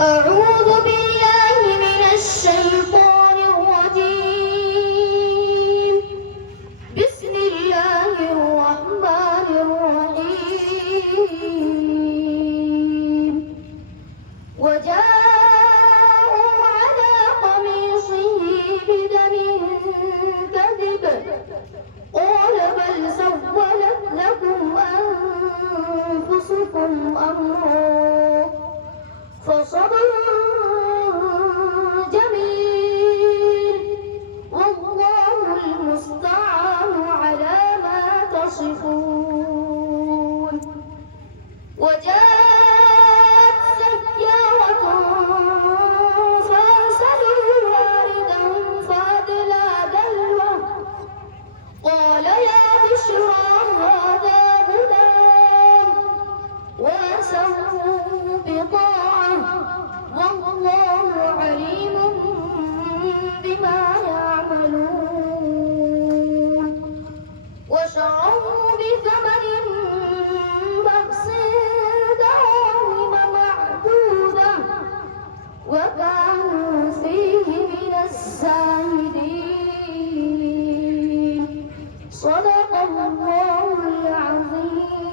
أعوذ بالله من الشيطان الرجيم بسم الله الرحمن الرحيم وجاءوا على قميصه بدم كذب قال بل سولت لكم أنفسكم أمرا فصبر جميل والله المستعان على ما تصفون وجاءت سيارة فأرسلوا واردا فأدلى دلوه قال يا بشرى هذا غلام وأسروا بضاعة والله عليم بما يعملون وشروه بثمن بخس دراهم معدودة وكانوا فيه من الزاهدين صدق الله العظيم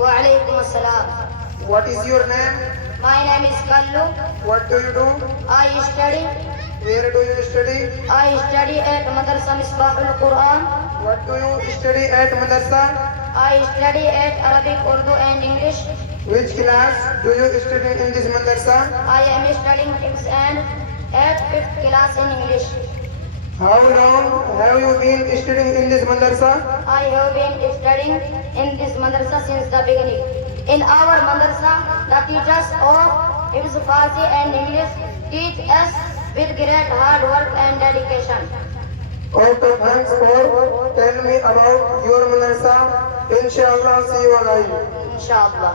وعليكم السلام. What is your name? My name is Kallu. What do you do? I study Where do you study? at Madrasa Misbahul Quran. What do you study at madrasa? I study at Arabic, Urdu and English. Which class do you study in this madrasa? I am studying Hifz and at 5th class in English. How long have you been studying in this madrasa? I have been studying in this madrasa since the beginning. In our madrasa, the teachers of Hifz, Farsi and English teach us with great hard work and dedication. Okay, thanks for telling me about your madrasa. Inshallah, see you alive. Inshallah.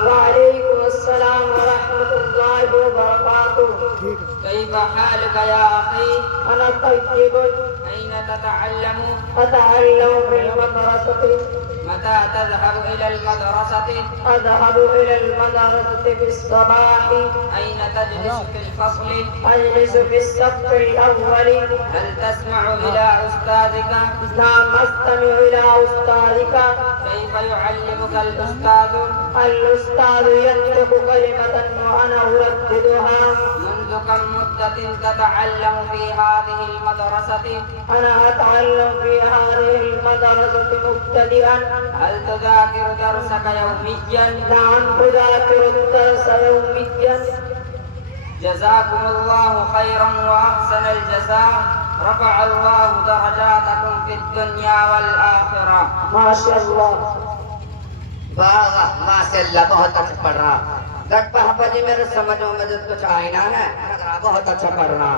وعليكم السلام ورحمة الله وبركاته. كيف حالك يا أخي؟ أنا طيب أين تتعلم؟ أتعلم في المدرسة. متى تذهب إلى المدرسة؟ أذهب إلى المدرسة في الصباح. أين تجلس في الفصل؟ أجلس في الصف الأول. هل تسمع إلى أستاذك؟ نعم أستمع إلى أستاذك. كيف يعلمك الأستاذ؟ الأستاذ ينطق كلمة وأنا أرددها. منذ كم مدة تتعلم في هذه المدرسة؟ أنا أتعلم في هذه المدرسة مبتدئا. هل تذاكر درسك يوميا؟ نعم أذاكر الدرس يوميا. جزاكم الله خيرا وأحسن الجزاء. رفع الله درجاتكم في الدنيا والآخرة. ما شاء الله. واہ ماشاء اللہ بہت اچھا پڑھ رہا. گٹپا ہپا جی میرے سمجھوں میں کچھ آئینہ ہے بہت اچھا پڑھ رہا.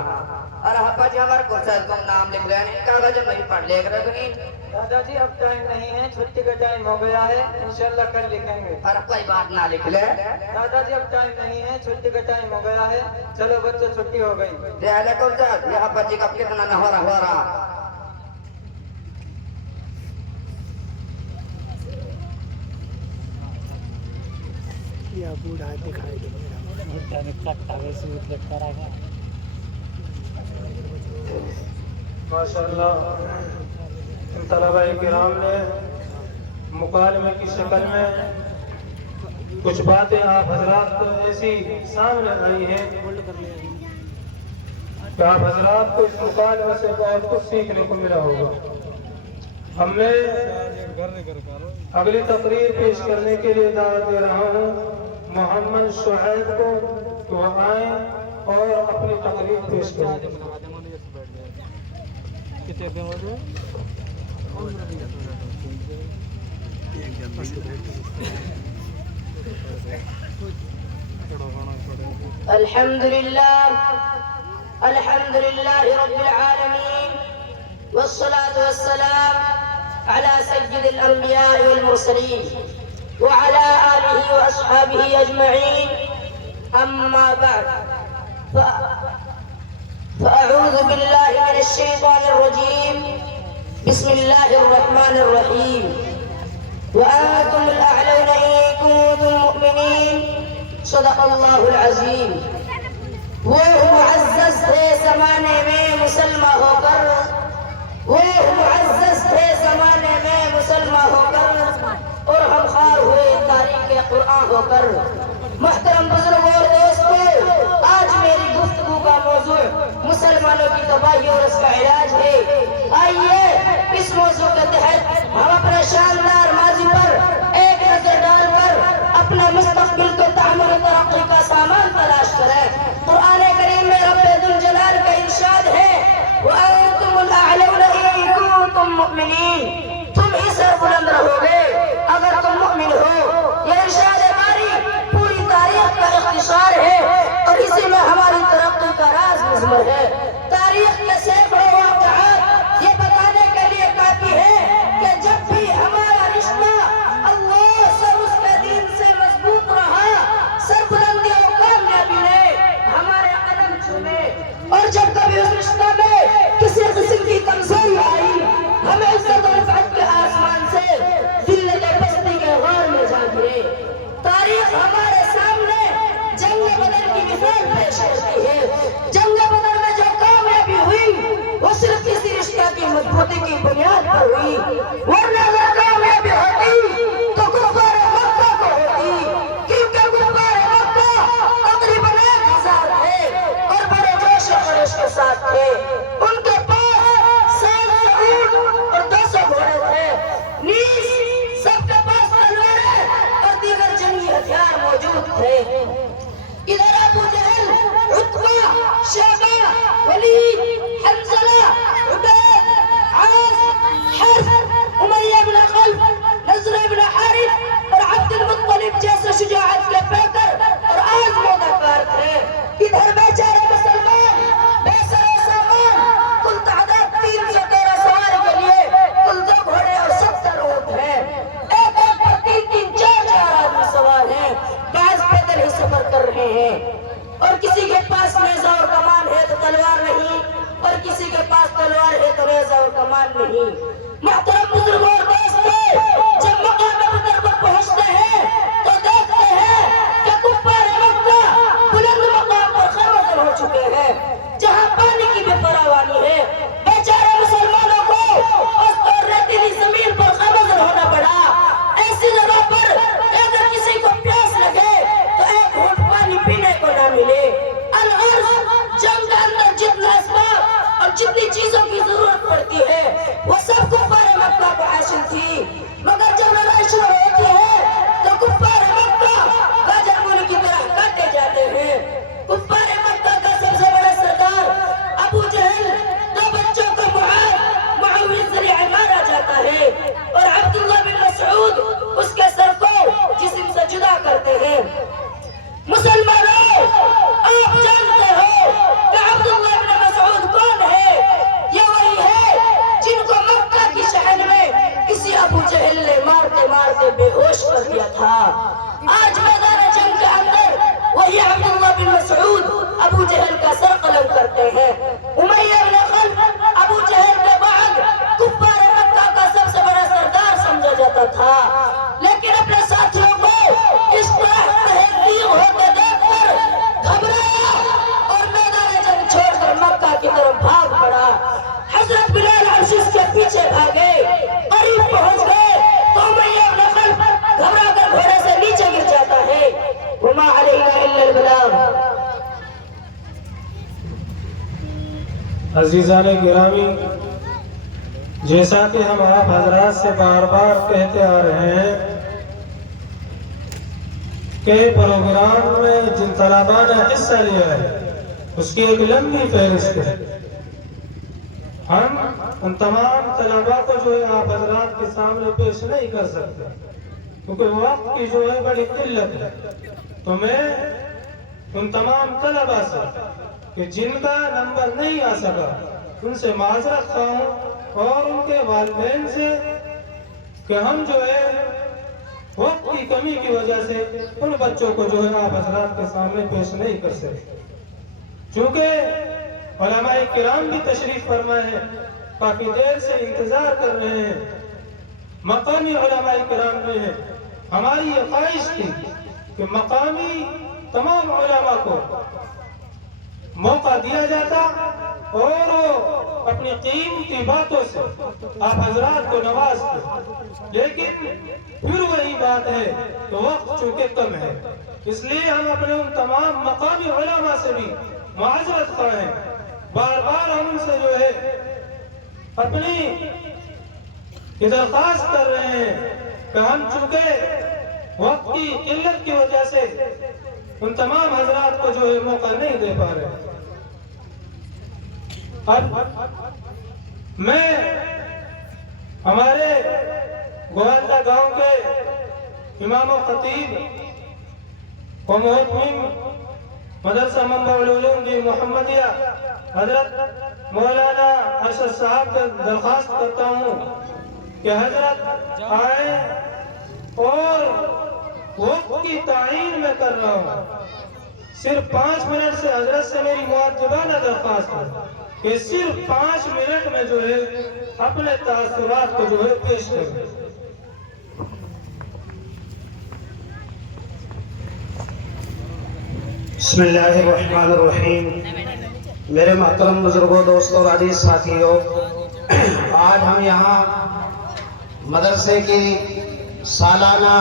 اور ہپا جی ہمارے کورسز کو نام لکھ لیں کاغذ میں ہی پڑھ لے کر نہیں. دادا جی اب ٹائم نہیں ہے چھٹی کا ٹائم ہو گیا ہے انشاءاللہ کل لکھیں گے. اور کوئی بات نہ لکھ لے. دادا جی اب ٹائم نہیں ہے چھٹی کا ٹائم ہو گیا ہے. چلو بچوں چھٹی ہو گئی. دہلے کورسز یہ ہپا جی کا کتنا نہ ہو رہا. ماشاءاللہ ان طلباء کرام نے مکالمے کی شکل میں کچھ باتیں آپ حضرات کو ایسی سامنے آئی ہیں کہ آپ حضرات کو اس مکالمے سے بہت کچھ سیکھنے کو ملا ہوگا. ہم میں اگلی تقریر پیش کرنے کے لیے دعوت دے رہا ہوں محمد شعیب کو کہ وہ آئیں اور اپنی تقریر پیش کریں. الحمد لله رب العالمين والصلاة والسلام على سيد الأنبياء والمرسلين وعلى آله وأصحابه أجمعين. أما بعد فأعوذ بالله من الشيطان الرجيم. بسم الله الرحمن الرحيم. وأنتم الأعلون إن كنتم مؤمنين. صدق الله العظيم. وہ معزز تھے زمانے میں مسلمان ہو کر. وہ معزز تھے زمانے میں مسلمان ہو کر اور ہم خوار ہوئے تاریخ قرآن ہو کر. محترم بزرگوں اور دوستوں آج میری گفتگو کا موضوع مسلمانوں کی تباہی اور اس کا علاج ہے. آئیے اس موضوع کے تحت ہم اپنے شاندار ماضی پر ایک نظر ڈال کر اپنا مستقبل کو تعمیر و ترقی کا سامان تلاش کریں. قرآن کریم میں رب ذوالجلال کا ارشاد ہے وَأَنْتُمُ الْأَعْلَوْنَ إِن كُنتُم مُؤْمِنِينَ. تم ہی سے بلند رہو گے اگر تم مؤمن ہو. یہ ارشاد ہماری پوری تاریخ کا اختصار ہے اور اسی میں ہماری ترقی کا راز مضمر ہے. تاریخ کے سینکڑوں واقعات یہ بتانے کے لیے کافی ہے کہ جب بھی ہمارا رشتہ اللہ سے اس کے دین سے مضبوط رہا سربلندی اور کامیابی نے ہمارے قدم چھوئے اور جب کبھی اس رشتہ میں کسی قسم کی کمزوری آئی ہمیں عزت و رفعت کے آسمان سے ذلت و پستی کے غار میں جا گرے. تاریخ ہمارے سامنے جنگ بدر کی مثال پیش کرتی ہے. جنگ بدر میں جو کامیابی ہوئی وہ صرف کسی رشتہ کی مضبوطی کی بنیاد پر ہوئی. ورنہ اگر کامیابی ہوتی تو کفار مکہ کو ہوتی کیونکہ کفار مکہ تقریباً 1000 تھے اور بڑے جوش و خروش کے ساتھ تھے. ان کے پاس 100 اونٹ اور 200 گھوڑے تھے. نیز سب کے پاس تلواریں اور دیگر جنگی ہتھیار موجود تھے. ادھر ابو جہل عتبہ شیبہ ولید حنظلہ عبید عاص حرب امیہ بن خلف نضر بن حارث اور عبد المطلب جیسے شجاعت کے پیکر اور آزمودہ کار تھے. ادھر بیچارے مسلمان بے سر و سامان کل تعداد 313 سوار کے لیے کل 2 گھوڑے اور 70 اونٹ ہیں. ایک پر 3-4 آدمی سوار ہیں. بعض پیدل ہی سفر کر رہے ہیں اور کسی کے پاس نیزہ اور کمان ہے تو تلوار نہیں اور کسی کے پاس تلوار ہے تو نیزہ اور کمان نہیں. محترم بزرگوں اور دوستوں جب کرتے ہیں۔ مسلمانوں، آپ جانتے ہو کہ عبداللہ بن مسعود کون ہے؟ یہ وہی ہے جن کو مکہ کی شہر میں کسی ابو جہل نے مارتے مارتے بے ہوش کر دیا تھا۔ آج میدان جنگ کے اندر وہی عبداللہ بن مسعود ابو جہل کا سر قلم کرتے ہیں۔ امیہ بن خلف ابو جہل کے بعد کفار مکہ کا سب سے بڑا سردار سمجھا جاتا تھا، لیکن اپنے ساتھیوں کو اس طرح تحقیق ہوتے دیکھ کر گھبرایا اور میدان جنگ چھوڑ کر مکہ کی طرف بھاگ پڑا۔ حضرت بلال عرشس کے پیچھے بھاگے، قریب پہنچ گئے تو امیہ بن خلف گھبرا کر گھوڑے سے نیچے گر جاتا ہے۔ وما علینا الا البلاغ۔ عزیزان گرامی، جیسا کہ ہم آپ حضرات سے بار بار کہتے آ رہے ہیں کہ پروگرام میں جن طلباء نے حصہ لیا ہے اس کی ایک لمبی فہرست ہے۔ ہم ان تمام طلباء کو جو ہے آپ حضرات کے سامنے پیش نہیں کر سکتے کیونکہ وقت کی جو ہے بڑی قلت ہے، تو میں ان تمام طلباء سے کہ جن کا نمبر نہیں آ سکا ان سے معذرت خواہ ہوں اور ان کے والدین سے کہ ہم جو ہے وقت کی کمی کی وجہ سے ان بچوں کو جو ہے آپ حضرات کے سامنے پیش نہیں کر سکتے، چونکہ علماء کرام بھی تشریف فرمائے ہیں، کافی دیر سے انتظار کر رہے ہیں، مقامی علماء کرام میں ہیں۔ ہماری یہ خواہش تھی کہ مقامی تمام علماء کو موقع دیا جاتا اور اپنی قیمتی باتوں سے آپ حضرات کو نوازتے، لیکن پھر وہی بات ہے کہ وقت چونکہ کم ہے، اس لیے ہم اپنے ان تمام مقامی علماء سے بھی معذرت خواہ ہیں۔ بار بار ہم ان سے جو ہے اپنی درخواست کر رہے ہیں کہ ہم چونکہ وقت کی قلت کی وجہ سے ان تمام حضرات کو جو ہے موقع نہیں دے پا رہے۔ اب میں ہمارے گوالدہ گاؤں کے امام و خطیب و محتمم مدرسہ منبع العلوم دی محمدیہ حضرت مولانا ارشد صاحب سے درخواست کرتا ہوں کہ حضرت آئے اور وقت کی تعین میں کر رہا ہوں، صرف 5 منٹ سے حضرت سے میری معجبانہ درخواست ہے کہ صرف 5 منٹ میں جو ہے اپنے تاثرات کو جو ہے پیش کریں۔ بسم اللہ الرحمن الرحیم۔ میرے محترم بزرگوں، دوستوں، عزیز ساتھیوں، آج ہم یہاں مدرسے کی سالانہ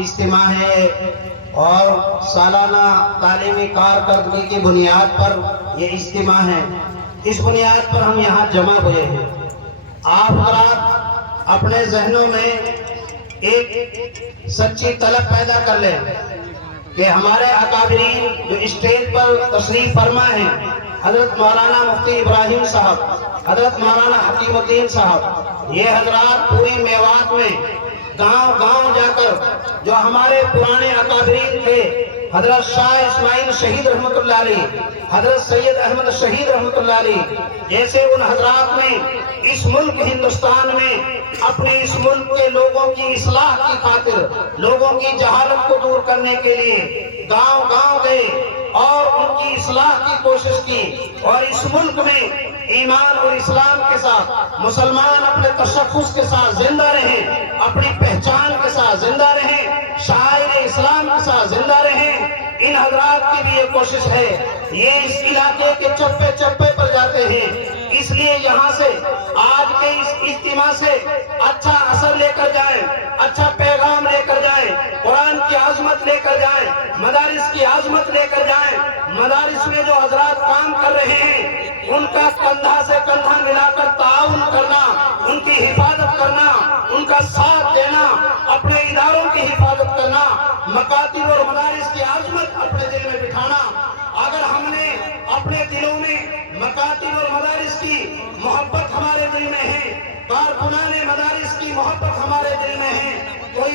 اجتماع ہے اور سالانہ تعلیمی کارکردگی کی بنیاد پر یہ اجتماع ہے، اس بنیاد پر ہم یہاں جمع ہوئے ہیں۔ آپ حضرات اپنے ذہنوں میں ایک سچی طلب پیدا کر لیں کہ ہمارے اکابرین جو اسٹیج پر تشریف فرما ہیں، حضرت مولانا مفتی ابراہیم صاحب، حضرت مولانا حکیم الدین صاحب، یہ حضرات پوری میوات میں گاؤں گاؤں جا کر جو ہمارے پرانے اکابرین تھے، حضرت شاہ اسماعیل شہید رحمت اللہ علیہ، حضرت سید احمد شہید رحمت اللہ علیہ جیسے ان حضرات نے اس ملک ہندوستان میں اپنے اس ملک کے لوگوں کی اصلاح کی خاطر، لوگوں کی جہالت کو دور کرنے کے لیے گاؤں گاؤں گئے اور ان کی اصلاح کی کوشش کی، اور اس ملک میں ایمان اور اسلام کے ساتھ مسلمان اپنے تشخص کے ساتھ زندہ رہیں، اپنی پہچان کے ساتھ زندہ رہیں، شاعر اسلام کے ساتھ زندہ رہیں۔ ان حضرات کی بھی یہ کوشش ہے، یہ اس علاقے کے چپے چپے پر جاتے ہیں، اس لیے یہاں سے آج کے اس اجتماع سے اچھا اثر لے کر جائیں، اچھا پیغام لے کر جائیں، قرآن کی عظمت لے کر جائیں، مدارس کی عظمت لے کر جائیں۔ مدارس میں جو حضرات کام کر رہے ہیں ان کا کندھا سے کندھا ملا کر تعاون کرنا، ان کی حفاظت کرنا، ان کا ساتھ دینا، اپنے اداروں کی حفاظت کرنا، مکاتب اور مدارس کی عظمت اپنے دل میں بٹھانا۔ اگر ہم نے اپنے دلوں میں مکاتب اور مدارس کی محبت ہمارے دل میں ہے، کارکنان مدارس کی محبت ہمارے دل میں ہے، تو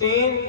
3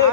1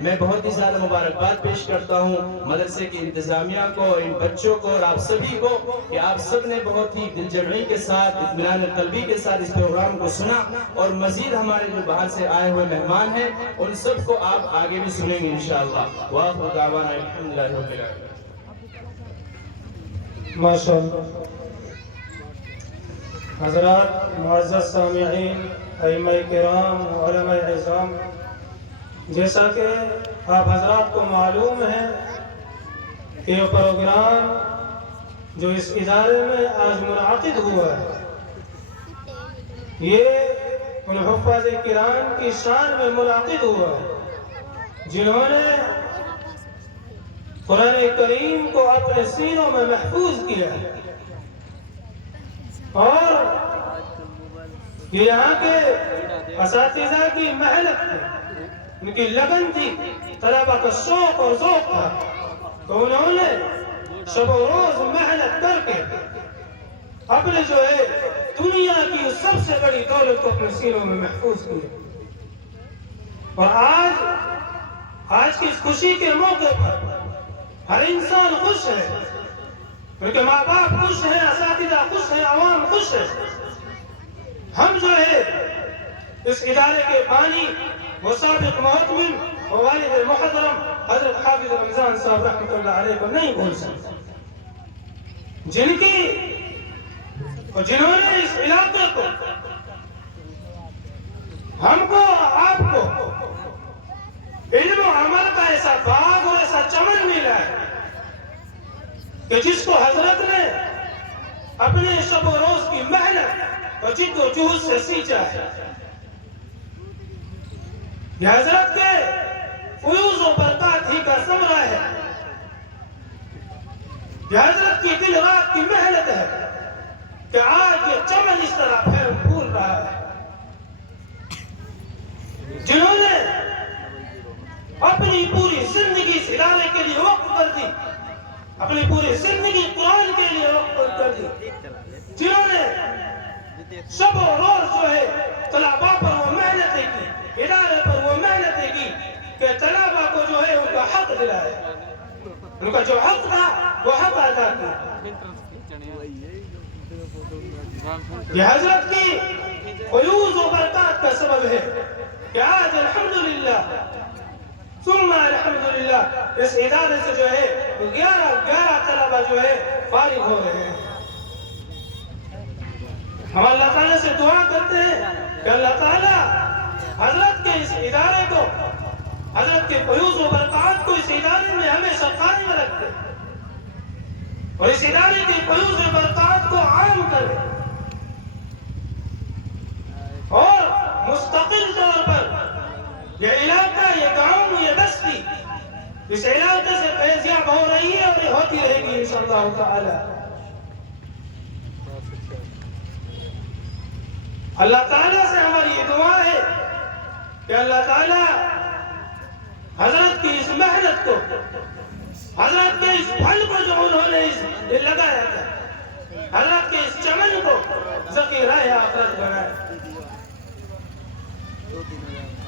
میں بہت ہی زیادہ مبارکباد پیش کرتا ہوں مدرسے کی انتظامیہ کو، ان بچوں کو اور آپ سبھی کو کہ آپ سب نے بہت ہی دل جمعی کے ساتھ، اطمینان قلبی کے ساتھ اس پروگرام کو سنا، اور مزید ہمارے جو باہر سے آئے ہوئے مہمان ہیں ان سب کو آپ آگے بھی سنیں گے انشاءاللہ۔ وآخر دعوانا الحمدللہ رب العالمین۔ ماشاءاللہ۔ حضرات، معزز سامعین، ائمہ کرام، علماء اعظام، جیسا کہ آپ حضرات کو معلوم ہے کہ یہ پروگرام جو اس ادارے میں آج منعقد ہوا ہے یہ ان حفاظ کرام کی شان میں منعقد ہوا ہے جنہوں نے قرآن کریم کو اپنے سینوں میں محفوظ کیا ہے، اور یہ یہاں کے اساتذہ کی محنت تھی، ان کی لگن تھی، طلبہ کا شوق اور ذوق تھا، تو انہوں نے شب و روز محنت کر کے اپنے جو ہے دنیا کی سب سے بڑی دولت کو اپنے سینوں میں محفوظ کیا۔ اور آج کی اس خوشی کے موقع پر ہر انسان خوش ہے، کیونکہ ماں باپ خوش ہیں، اساتذہ خوش ہیں، عوام خوش ہے۔ ہم جو ہے اس ادارے کے بانی وہ سابق محتمم اور والد محترم حضرت حافظ رمضان صاحب رحمۃ اللہ علیہ کو نہیں بھول سکتے، جنہوں نے اس علاقے کو، ہم کو، آپ کو علم و عمل کا ایسا باغ اور ایسا چمن ملا ہے کہ جس کو حضرت نے اپنے شب و روز کی محنت اور جد و جہد سے سینچا ہے۔ یہ حضرت کے فیوز و برکات ہی کا ثمرہ ہے، یہ حضرت کی دن رات کی محنت ہے کہ آج یہ چمن اس طرح پھیل پھول رہا ہے۔ جنہوں نے اپنی پوری زندگی اس ادارے کے لیے وقف کر دی، اپنی پوری زندگی قرآن کے لیے وقف کر دی، جنہوں نے شب و روز جو ہے طلباء پر وہ محنتیں کی، ادارے پر وہ محنتیں کی کہ طلباء کو جو ہے ان کا حق دلائے، ان کا جو حق تھا وہ حق ادا کیا۔ یہ حضرت کی فیوز و برکات کا سبب ہے کہ آج الحمدللہ ثم الحمدللہ اس ادارے سے جو ہے 11 طلبہ جو ہے فارغ ہو رہے ہیں۔ ہم اللہ تعالیٰ سے دعا کرتے ہیں کہ اللہ تعالیٰ حضرت کے اس ادارے کو، حضرت کے فیوز و برکات کو اس ادارے میں ہمیشہ قائم رکھے، اور اس ادارے کے فیوز و برکات کو عام کرے، اور مستقل طور پر یہ علاقہ، یہ گاؤں، یہ بستی اس علاقے سے فیضیاب ہو رہی ہے اور یہ ہوتی رہے گی انشاءاللہ تعالی۔ اللہ تعالیٰ سے ہماری یہ دعا ہے کہ اللہ تعالیٰ حضرت کی اس محنت کو، حضرت کے اس پھل کو جو انہوں نے لگایا تھا، حضرت کے اس چمن کو ذخیرہ آخرت بنائے۔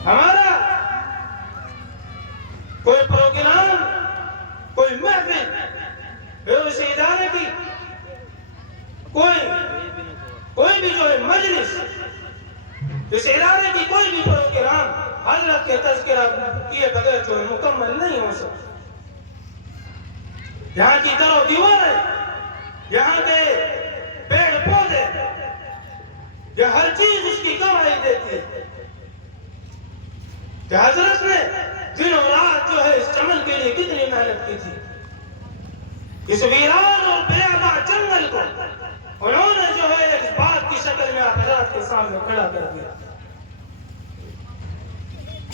ہمارا کوئی پروگرام، کوئی محفل، پھر اس ادارے کی کوئی بھی جو ہے مجلس، اس ادارے کی کوئی بھی پروگرام حضرت کے تذکرہ کیے بغیر جو ہے مکمل نہیں ہو سکتا۔ یہاں کی در و دیواریں، یہاں کے پیڑ پودے، یہ ہر چیز اس کی گواہی دیتی ہے کہ حضرت نے دن و رات جو ہے اس چمن کے لیے کتنی محنت کی تھی۔ اس ویران اور بیاباں جنگل کو انہوں نے جو ہے ایک بات کی شکل میں آپ حضرت کے سامنے کھڑا کر دیا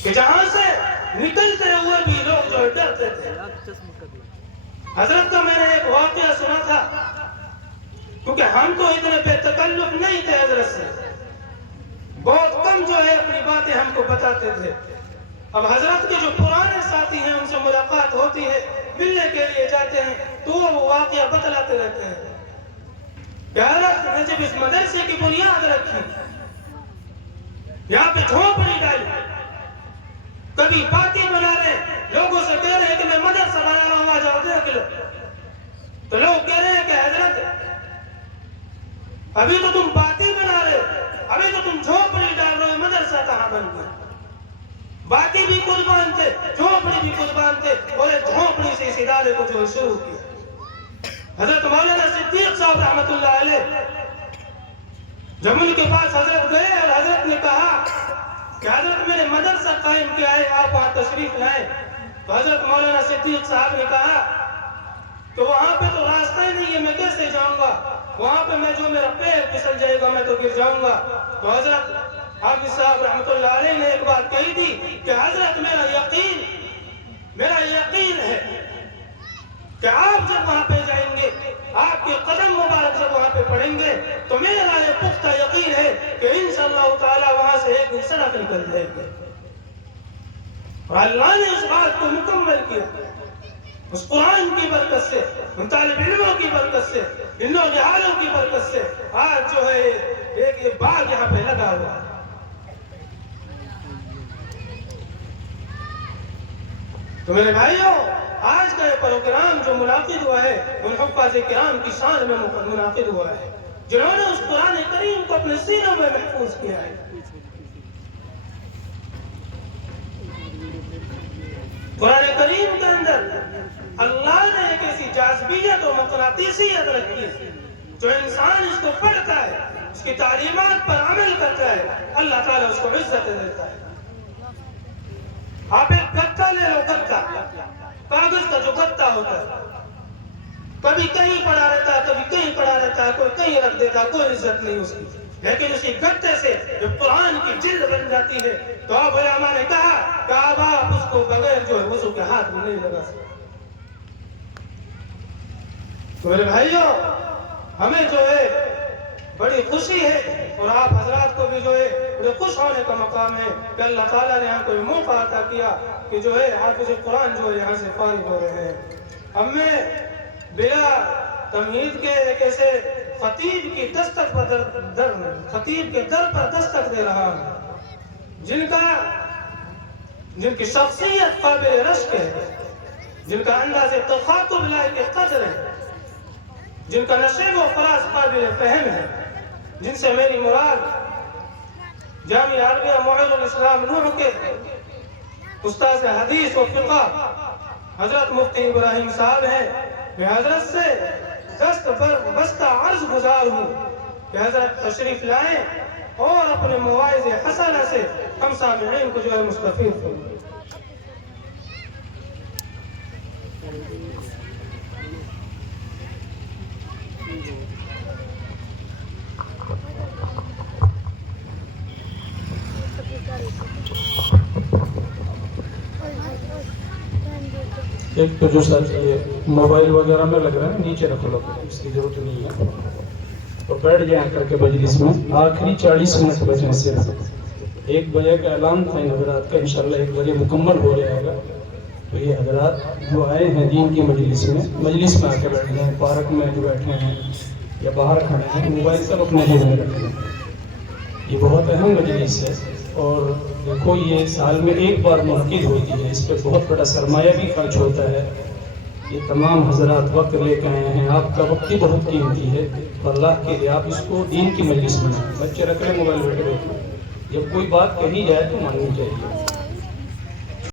کہ جہاں سے نکلتے ہوئے بھی لوگ جو ہے ڈرتے تھے۔ حضرت کا میں نے ایک واقعہ سنا تھا، کیونکہ ہم تو اتنے بے تکلف نہیں تھے، حضرت سے بہت کم جو ہے اپنی باتیں ہم کو بتاتے تھے۔ اب حضرت کے جو پرانے ساتھی ہیں ان سے ملاقات ہوتی ہے، ملنے کے لیے جاتے ہیں تو وہ واقعہ بتلاتے رہتے ہیں کہ حضرت نے جب اس مدرسے کی بنیاد رکھی، یہاں پہ جھونپڑی ڈالی، کبھی باتیں بنا رہے ہیں، لوگوں سے کہہ رہے ہیں کہ میں مدرسہ بنا رہا ہوں، آ جاؤ دیکھ لو، تو لوگ کہہ رہے ہیں کہ حضرت ابھی تو تم باتیں بنا رہے ہو، ابھی تو تم جھوپڑی ڈال رہے ہو، مدرسہ کہاں بن گیا؟ باتیں بھی قربان تھے، جھوپڑی بھی قربان تھے، اور ایک جھوپڑی سے اس ادارے کو جو شروع کیا۔ حضرت مولانا صدیق صاحب رحمۃ اللہ علیہ جب ان کے پاس حضرت گئے اور حضرت نے کہا کہ حضرت میں نے مدرسہ قائم کیا ہے، آپ وہاں تشریف لائیں، تو حضرت مولانا صدیق صاحب نے کہا کہ وہاں پہ تو راستہ ہی نہیں ہے، میں کیسے جاؤں گا وہاں پہ؟ میں جو میرا پیر پھسل جائے گا میں تو گر جاؤں گا۔ تو حضرت حافظ صاحب رحمۃ اللہ علیہ نے ایک بات کہی تھی کہ حضرت میرا یقین ہے کہ آپ جب وہاں پہ جائیں گے، آپ کے قدم مبارک جب وہاں پہ پڑیں گے، تو میرا یہ پختہ یقین ہے کہ انشاءاللہ تعالی وہاں سے ایک سڑک نکل جائے گی۔ اور اللہ نے اس بات کو مکمل کیا، اس قرآن کی برکت سے، ان طالب علموں کی برکت سے، ان نوجوانوں کی برکت سے آج جو ہے ایک باغ یہاں پہ لگا ہوا ہے۔ تو میرے بھائیوں، آج کا یہ پروگرام جو منعقد ہوا ہے ان حفاظ کرام کی شان میں منعقد ہوا ہے، جنہوں نے اس قرآن کریم کو اپنے سینوں میں محفوظ کیا ہے۔ قرآن کریم کے اندر اللہ نے ایک ایسی جاذبیت و مقناطیسیت رکھی ہے، جو انسان اس کو پڑھتا ہے، اس کی تعلیمات پر عمل کرتا ہے، اللہ تعالیٰ اس کو عزت دیتا ہے۔ آپ ایک گتا لے لو، گتا کاغذ کا جو گتا ہوتا ہے، کبھی کہیں پڑا رہتا ہے، کبھی کہیں پڑا رہتا ہے، کوئی کہیں رکھ دیتا ہے، کوئی عزت نہیں اس کی، لیکن اسی گتے سے جب قرآن کی جلد بن جاتی ہے تو اب علماء نے کہا کہ اب آپ اس کو بغیر جو ہے وضو کے ہاتھ میں نہیں لگا سکتے۔ تو میرے بھائیوں، ہمیں جو ہے بڑی خوشی ہے، اور آپ حضرات کو بھی جو ہے بڑے خوش ہونے کا مقام ہے کہ اللہ تعالیٰ نے یہاں کوئی موقع عطا کیا کہ جو ہے حافظ قرآن جو ہے یہاں سے فارغ ہو رہے ہیں۔ اب میں بلا تمہید کے ایک ایسے خطیب کی دستک پر خطیب کے در پر دستک دے رہا ہوں، جن کی شخصیت قابل رشک ہے، جن کا انداز تخاطب لائق قدر ہے، جن کا نشیب و فراز قابل فہم ہے، جن سے میری مراد جامعہ عربیہ معین الاسلام نوح کے استاذ حدیث و فقہ حضرت مفتی ابراہیم صاحب ہیں۔ میں حضرت سے دست بستہ عرض گزار ہوں کہ حضرت تشریف لائیں اور اپنے مواعظ حسنہ سے ہم سامعین کو جو ہے مستفید کریں۔ ایک تو جو ساتھ یہ موبائل وغیرہ میں لگ رہا ہے نیچے رکھ لو، اس کی ضرورت نہیں ہے، اور بیٹھ جائیں کر کے مجلس میں۔ آخری 40 منٹ بچنے سے 1 بجے کا اعلان تھا ان حضرات کا، انشاءاللہ 1 بجے مکمل ہو جائے گا۔ تو یہ حضرات جو آئے ہیں دین کی مجلس میں آ کے بیٹھ جائیں، پارک میں جو بیٹھے ہیں یا باہر کھڑے ہیں، موبائل سب اپنے جیب میں رکھیں۔ یہ بہت اہم مجلس ہے، اور دیکھو یہ سال میں 1 بار منعقد ہوتی ہے، اس پہ بہت بڑا سرمایہ بھی خرچ ہوتا ہے۔ یہ تمام حضرات وقت لے کے آئے ہیں، آپ کا وقت ہی بہت قیمتی ہے، اللہ کے لیے آپ اس کو دین کی مجلس بنائیں۔ بچے رکھ لیں موبائل بیٹھے بیٹھے، جب کوئی بات کہی جائے تو ماننی چاہیے۔